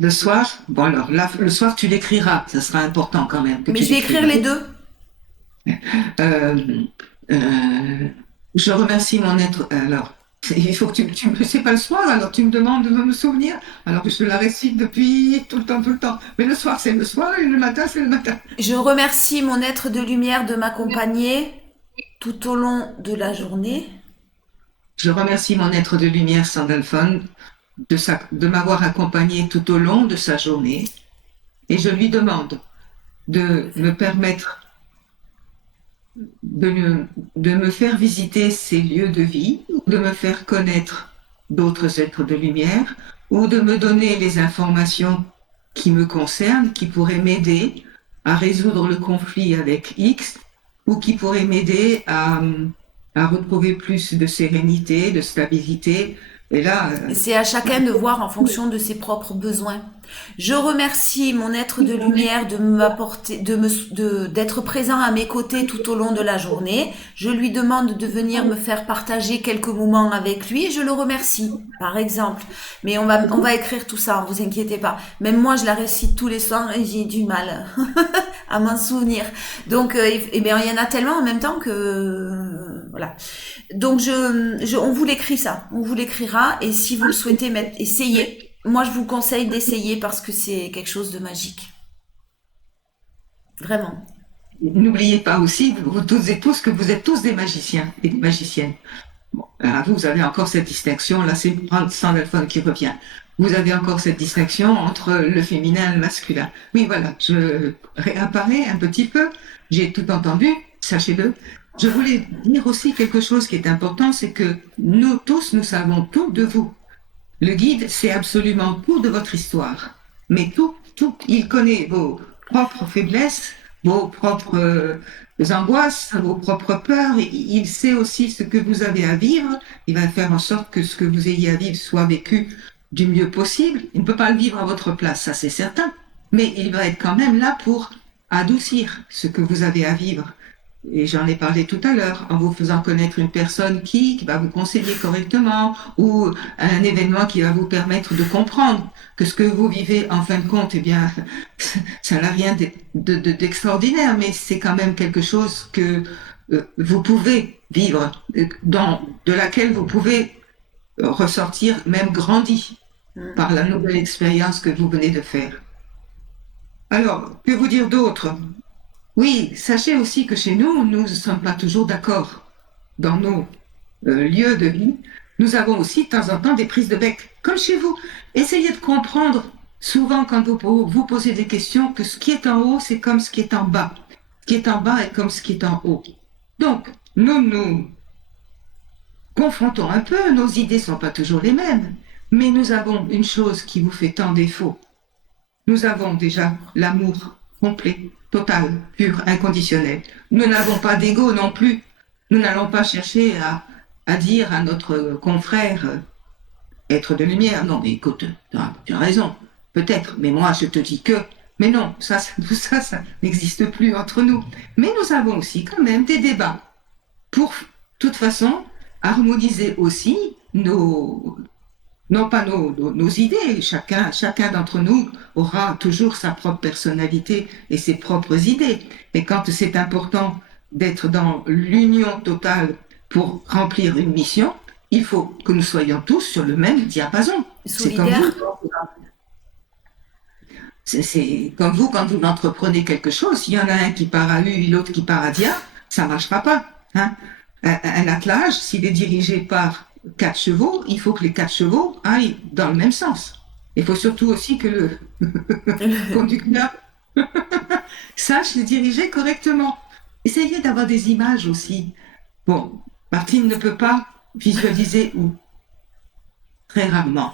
le soir, bon alors là, le soir tu l'écriras, ça sera important quand même que mais tu je vais écrire l'écrives. les deux. Euh, euh, je remercie mon être. Alors, il faut que c'est pas le soir, alors tu me demandes de me souvenir, alors que je la récite depuis tout le temps. Mais le soir, c'est le soir et le matin, c'est le matin. Je remercie mon être de lumière de m'accompagner tout au long de la journée. Je remercie mon être de lumière, Sandalphon, de m'avoir accompagné tout au long de sa journée, et je lui demande de me permettre de me faire visiter ces lieux de vie, de me faire connaître d'autres êtres de lumière, ou de me donner les informations qui me concernent, qui pourraient m'aider à résoudre le conflit avec X, ou qui pourraient m'aider à retrouver plus de sérénité, de stabilité. Et là, C'est à chacun de voir en fonction de ses propres besoins. Je remercie mon être de lumière de m'apporter, d'être présent à mes côtés tout au long de la journée. Je lui demande de venir me faire partager quelques moments avec lui et je le remercie, par exemple. Mais on va écrire tout ça, vous inquiétez pas. Même moi, je la récite tous les soirs et j'ai du mal à m'en souvenir. Donc, eh bien, il y en a tellement en même temps que, voilà. Donc, on vous l'écrit ça. On vous l'écrira et si vous le souhaitez, essayez. Moi, je vous conseille d'essayer parce que c'est quelque chose de magique. Vraiment. n'oubliez pas aussi, vous toutes et tous, que vous êtes tous des magiciens et des magiciennes. Bon, alors vous avez encore cette distinction, là c'est Sandalphon qui revient. Vous avez encore cette distinction entre le féminin et le masculin. Oui, voilà, je réapparais un petit peu, j'ai tout entendu, sachez-le. Je voulais dire aussi quelque chose qui est important, c'est que nous tous, nous savons tout de vous. Le guide sait absolument tout de votre histoire, mais tout, il connaît vos propres faiblesses, vos propres angoisses, vos propres peurs. Il sait aussi ce que vous avez à vivre. Il va faire en sorte que ce que vous ayez à vivre soit vécu du mieux possible. Il ne peut pas le vivre à votre place, ça c'est certain, mais il va être quand même là pour adoucir ce que vous avez à vivre. Et j'en ai parlé tout à l'heure, en vous faisant connaître une personne qui va vous conseiller correctement, ou un événement qui va vous permettre de comprendre que ce que vous vivez, en fin de compte, eh bien, ça n'a rien d'extraordinaire, mais c'est quand même quelque chose que vous pouvez vivre, de laquelle vous pouvez ressortir même grandi par la nouvelle expérience que vous venez de faire. Alors, que vous dire d'autre? Oui, sachez aussi que chez nous, nous ne sommes pas toujours d'accord dans nos lieux de vie. Nous avons aussi de temps en temps des prises de bec, comme chez vous. Essayez de comprendre, souvent quand vous posez des questions, que ce qui est en haut, c'est comme ce qui est en bas. Ce qui est en bas est comme ce qui est en haut. Donc, nous confrontons un peu, nos idées ne sont pas toujours les mêmes, mais nous avons une chose qui vous fait tant défaut. Nous avons déjà l'amour complet, total, pur, inconditionnel. Nous n'avons pas d'ego non plus. Nous n'allons pas chercher à dire à notre confrère, être de lumière, non mais écoute, tu as raison, peut-être, mais moi je te dis que, mais non, tout ça, ça n'existe plus entre nous. Mais nous avons aussi quand même des débats pour, de toute façon, harmoniser aussi non pas nos idées. Chacun d'entre nous aura toujours sa propre personnalité et ses propres idées. Mais quand c'est important d'être dans l'union totale pour remplir une mission, il faut que nous soyons tous sur le même diapason. C'est comme vous. Solidaire. C'est comme vous, quand vous entreprenez quelque chose, s'il y en a un qui part à U et l'autre qui part à Dia, ça ne marchera pas. Hein. Un attelage, s'il est dirigé par 4 chevaux, il faut que les 4 chevaux aillent dans le même sens. Il faut surtout aussi que le conducteur sache les diriger correctement. Essayez d'avoir des images aussi. Bon, Martine ne peut pas visualiser ou très rarement.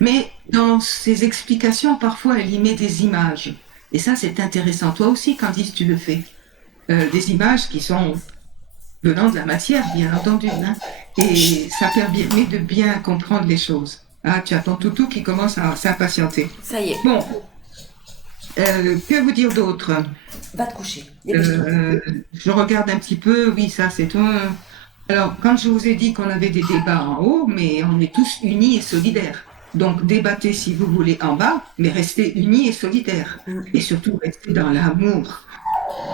Mais dans ses explications, parfois, elle y met des images. Et ça, c'est intéressant. Toi aussi, Candice, tu le fais. Des images qui sont venant de la matière, bien entendu. Hein. Et ça permet de bien comprendre les choses. Ah, tu as ton toutou qui commence à s'impatienter. Ça y est. Bon, que vous dire d'autre? Va te coucher. Je regarde un petit peu. Oui, ça, c'est tout. Alors, quand je vous ai dit qu'on avait des débats en haut, mais on est tous unis et solidaires. Donc, débattez si vous voulez en bas, mais restez unis et solidaires. Et surtout, restez dans l'amour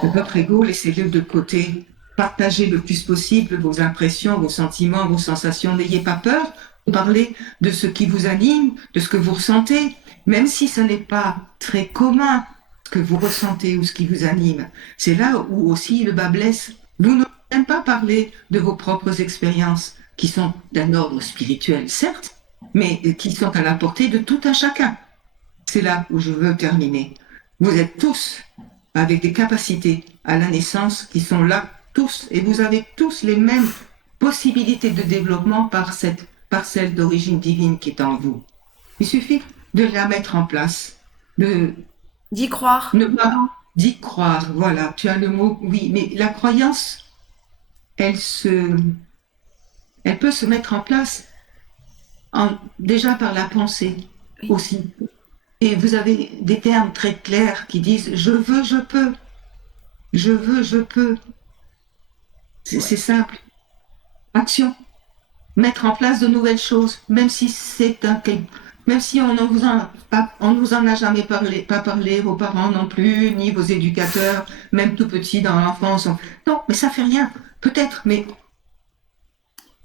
de votre ego, laissez-le de côté. Partagez le plus possible vos impressions, vos sentiments, vos sensations. N'ayez pas peur de parler de ce qui vous anime, de ce que vous ressentez, même si ce n'est pas très commun ce que vous ressentez ou ce qui vous anime. C'est là où aussi le bas blesse. Vous ne n'aimez pas parler de vos propres expériences, qui sont d'un ordre spirituel, certes, mais qui sont à la portée de tout un chacun. C'est là où je veux terminer. Vous êtes tous avec des capacités à la naissance qui sont là, tous, et vous avez tous les mêmes possibilités de développement par cette parcelle d'origine divine qui est en vous. Il suffit de la mettre en place, d'y croire. Ne pas d'y croire, voilà, tu as le mot, oui, mais la croyance, elle peut se mettre en place déjà par la pensée aussi. Et vous avez des termes très clairs qui disent « je veux, je peux »,« je veux, je peux ». C'est simple. Action. Mettre en place de nouvelles choses, même si même si on ne vous en a jamais pas parlé, vos parents non plus, ni vos éducateurs, même tout petit dans l'enfance. Non, mais ça fait rien. Peut-être, mais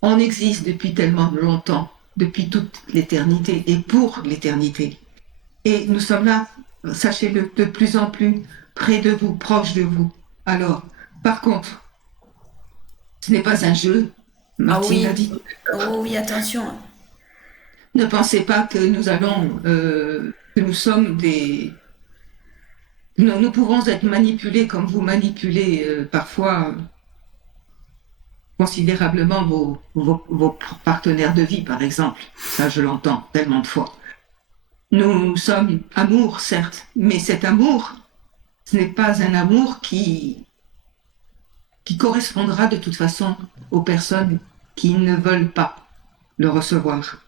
on existe depuis tellement longtemps, depuis toute l'éternité et pour l'éternité. Et nous sommes là, sachez-le, de plus en plus près de vous, proches de vous. Alors, par contre, ce n'est pas un jeu. Martine a dit. Oh oui, attention. Ne pensez pas que que nous sommes des... Nous pouvons être manipulés comme vous manipulez parfois considérablement vos partenaires de vie, par exemple. Ça, je l'entends tellement de fois. Nous sommes amour, certes, mais cet amour, ce n'est pas un amour qui correspondra de toute façon aux personnes qui ne veulent pas le recevoir.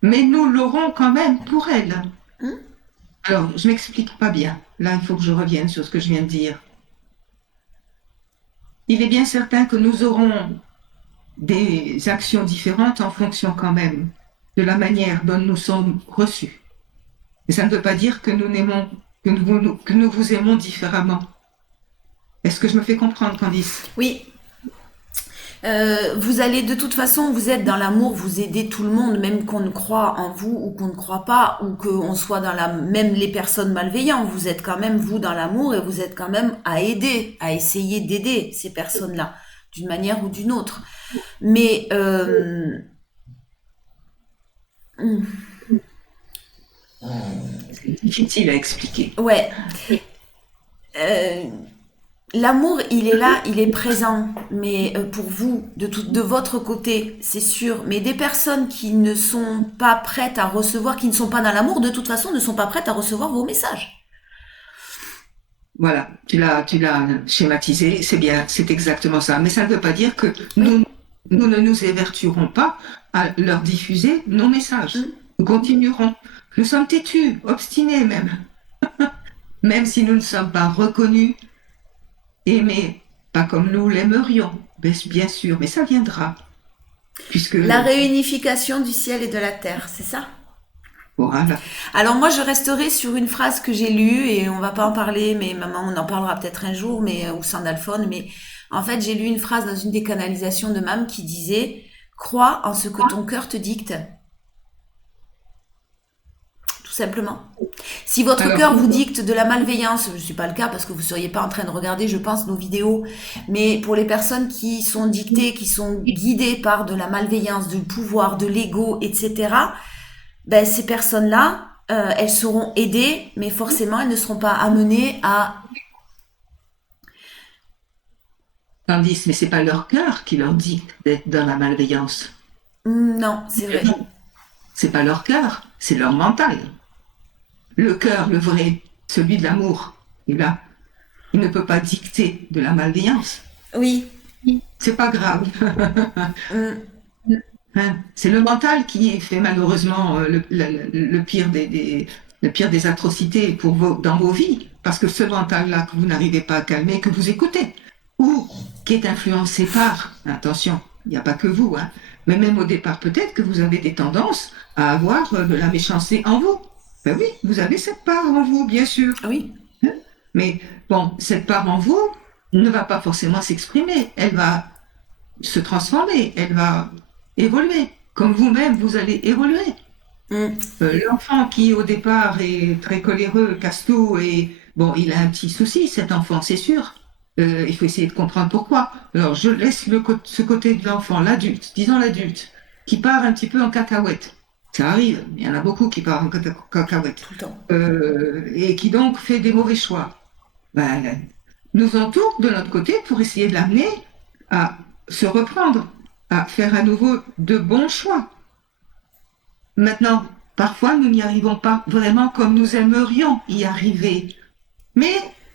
Mais nous l'aurons quand même pour elles. Alors, je m'explique pas bien. Là, il faut que je revienne sur ce que je viens de dire. Il est bien certain que nous aurons des actions différentes en fonction quand même de la manière dont nous sommes reçus. Et ça ne veut pas dire que nous vous aimons différemment. Est-ce que je me fais comprendre, Candice? Oui. Vous allez de toute façon, vous êtes dans l'amour, vous aidez tout le monde, même qu'on ne croit en vous ou qu'on ne croit pas, ou qu'on soit même les personnes malveillantes, vous êtes quand même vous dans l'amour et vous êtes quand même à aider, à essayer d'aider ces personnes-là, d'une manière ou d'une autre. Mais c'est difficile à expliquer. Ouais. L'amour, il est là, il est présent, mais pour vous, de votre côté, c'est sûr. Mais des personnes qui ne sont pas prêtes à recevoir, qui ne sont pas dans l'amour, de toute façon, ne sont pas prêtes à recevoir vos messages. Voilà, tu l'as schématisé, c'est bien, c'est exactement ça. Mais ça ne veut pas dire que Oui. nous ne nous évertuerons pas à leur diffuser nos messages. Mm. Nous continuerons. Nous sommes têtus, obstinés même, même si nous ne sommes pas reconnus, aimés, pas comme nous l'aimerions, bien sûr, mais ça viendra, puisque, La réunification du ciel et de la terre, c'est ça? voilà. Alors moi, je resterai sur une phrase que j'ai lue et on va pas en parler, mais maman, on en parlera peut-être un jour, mais ou Sandalphone. Mais en fait, j'ai lu une phrase dans une des canalisations de Mam qui disait «Crois en ce que ton cœur te dicte». Tout simplement. Si votre Alors, cœur vous dicte de la malveillance, je ne suis pas le cas parce que vous ne seriez pas en train de regarder, je pense, nos vidéos, mais pour les personnes qui sont dictées, qui sont guidées par de la malveillance, du pouvoir, de l'ego, etc., ben, ces personnes-là, elles seront aidées, mais forcément, elles ne seront pas amenées à... tandis, mais c'est pas leur cœur qui leur dit d'être dans la malveillance. Non, c'est vrai. C'est pas leur cœur, c'est leur mental. Le cœur, le vrai, celui de l'amour, il ne peut pas dicter de la malveillance. Oui. C'est pas grave. Mm. Hein, c'est le mental qui fait malheureusement le pire des atrocités dans vos vies, parce que ce mental-là que vous n'arrivez pas à calmer, que vous écoutez, ou qui est influencé par, attention, il n'y a pas que vous, hein, mais même au départ peut-être que vous avez des tendances à avoir de la méchanceté en vous. Ben oui, vous avez cette part en vous, bien sûr. Oui. Hein. Mais bon, cette part en vous ne va pas forcément s'exprimer, elle va se transformer, elle va évoluer. Comme vous-même, vous allez évoluer. Mm. L'enfant qui au départ est très coléreux, casse tout, et bon, il a un petit souci, cet enfant, c'est sûr. Il faut essayer de comprendre pourquoi. Alors, je laisse ce côté de l'enfant, l'adulte, disons l'adulte, qui part un petit peu en cacahuète. Ça arrive, il y en a beaucoup qui partent en cacahuète. Tout le temps. Et qui donc fait des mauvais choix. Ben, nous entoure de notre côté pour essayer de l'amener à se reprendre, à faire à nouveau de bons choix. Maintenant, parfois, nous n'y arrivons pas vraiment comme nous aimerions y arriver. Mais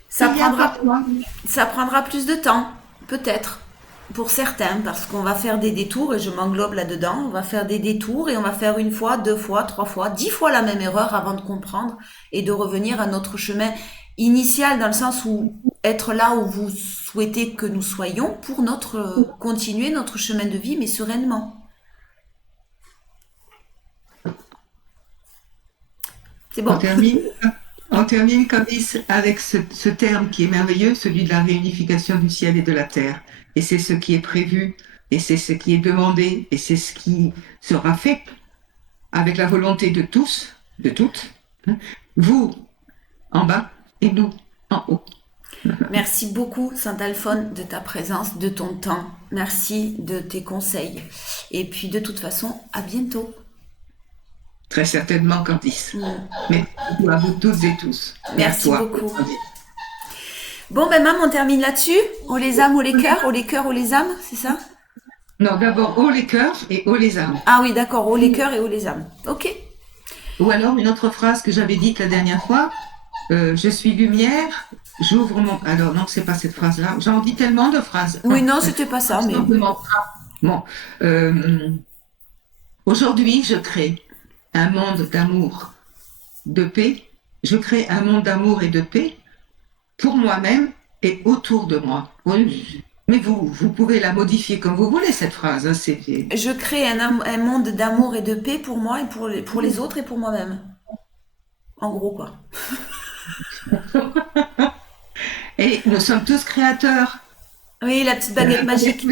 Ça il y a prendra, parfois... ça prendra plus de temps, peut-être, pour certains, parce qu'on va faire des détours, et je m'englobe là-dedans, on va faire des détours, et on va faire une fois, deux fois, trois fois, 10 fois la même erreur avant de comprendre, et de revenir à notre chemin initial, dans le sens où être là où vous souhaitez que nous soyons, pour continuer notre chemin de vie, mais sereinement. C'est On bon. termine, on termine avec ce terme qui est merveilleux, celui de la réunification du ciel et de la terre. Et c'est ce qui est prévu, et c'est ce qui est demandé, et c'est ce qui sera fait avec la volonté de tous, de toutes, hein, vous en bas et nous en haut. Merci beaucoup, Saint-Alphone, de ta présence, de ton temps. Merci de tes conseils. Et puis, de toute façon, à bientôt. Très certainement, Candice. Mm. Merci beaucoup à vous toutes et tous. Et à Merci toi, beaucoup. Candice. Bon, ben, maman, on termine là-dessus. Oh les âmes, oh les cœurs, oh les cœurs, oh les âmes, c'est ça? Non, d'abord, haut les cœurs et haut les âmes. Ah oui, d'accord, oh les cœurs et oh les âmes. Ok. Ou alors, une autre phrase que j'avais dite la dernière fois, je suis lumière, j'ouvre mon... Alors, non, c'est pas cette phrase-là. J'en dis tellement de phrases. Oui, non, c'était pas ça, mais... Simplement. Bon. Aujourd'hui, je crée un monde d'amour, de paix. Je crée un monde d'amour et de paix pour moi-même et autour de moi. Oui, mais vous pouvez la modifier comme vous voulez, cette phrase. Hein, Je crée un monde d'amour et de paix pour moi et pour les autres et pour moi-même. En gros, quoi. Et nous sommes tous créateurs. Oui, la petite baguette magique.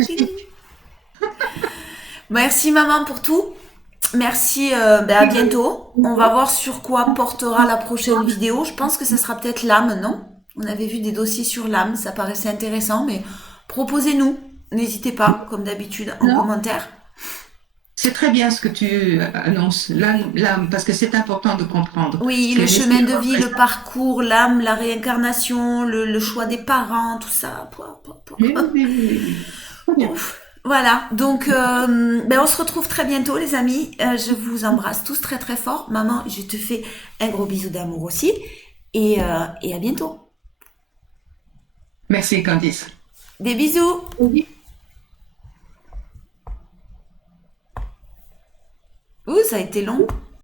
Merci, maman, pour tout. Merci, à bientôt. On va voir sur quoi portera la prochaine vidéo. Je pense que ça sera peut-être l'âme, non? On avait vu des dossiers sur l'âme, ça paraissait intéressant, mais proposez-nous. N'hésitez pas, comme d'habitude, en commentaire. C'est très bien ce que tu annonces, l'âme, parce que c'est important de comprendre. Oui, le chemin de vie, le parcours, l'âme, la réincarnation, le choix des parents, tout ça. Oui. Ouf. Voilà, donc on se retrouve très bientôt les amis, je vous embrasse tous très très fort, maman je te fais un gros bisou d'amour aussi, et à bientôt. Merci Candice. Des bisous. Oui. Ouh, ça a été long.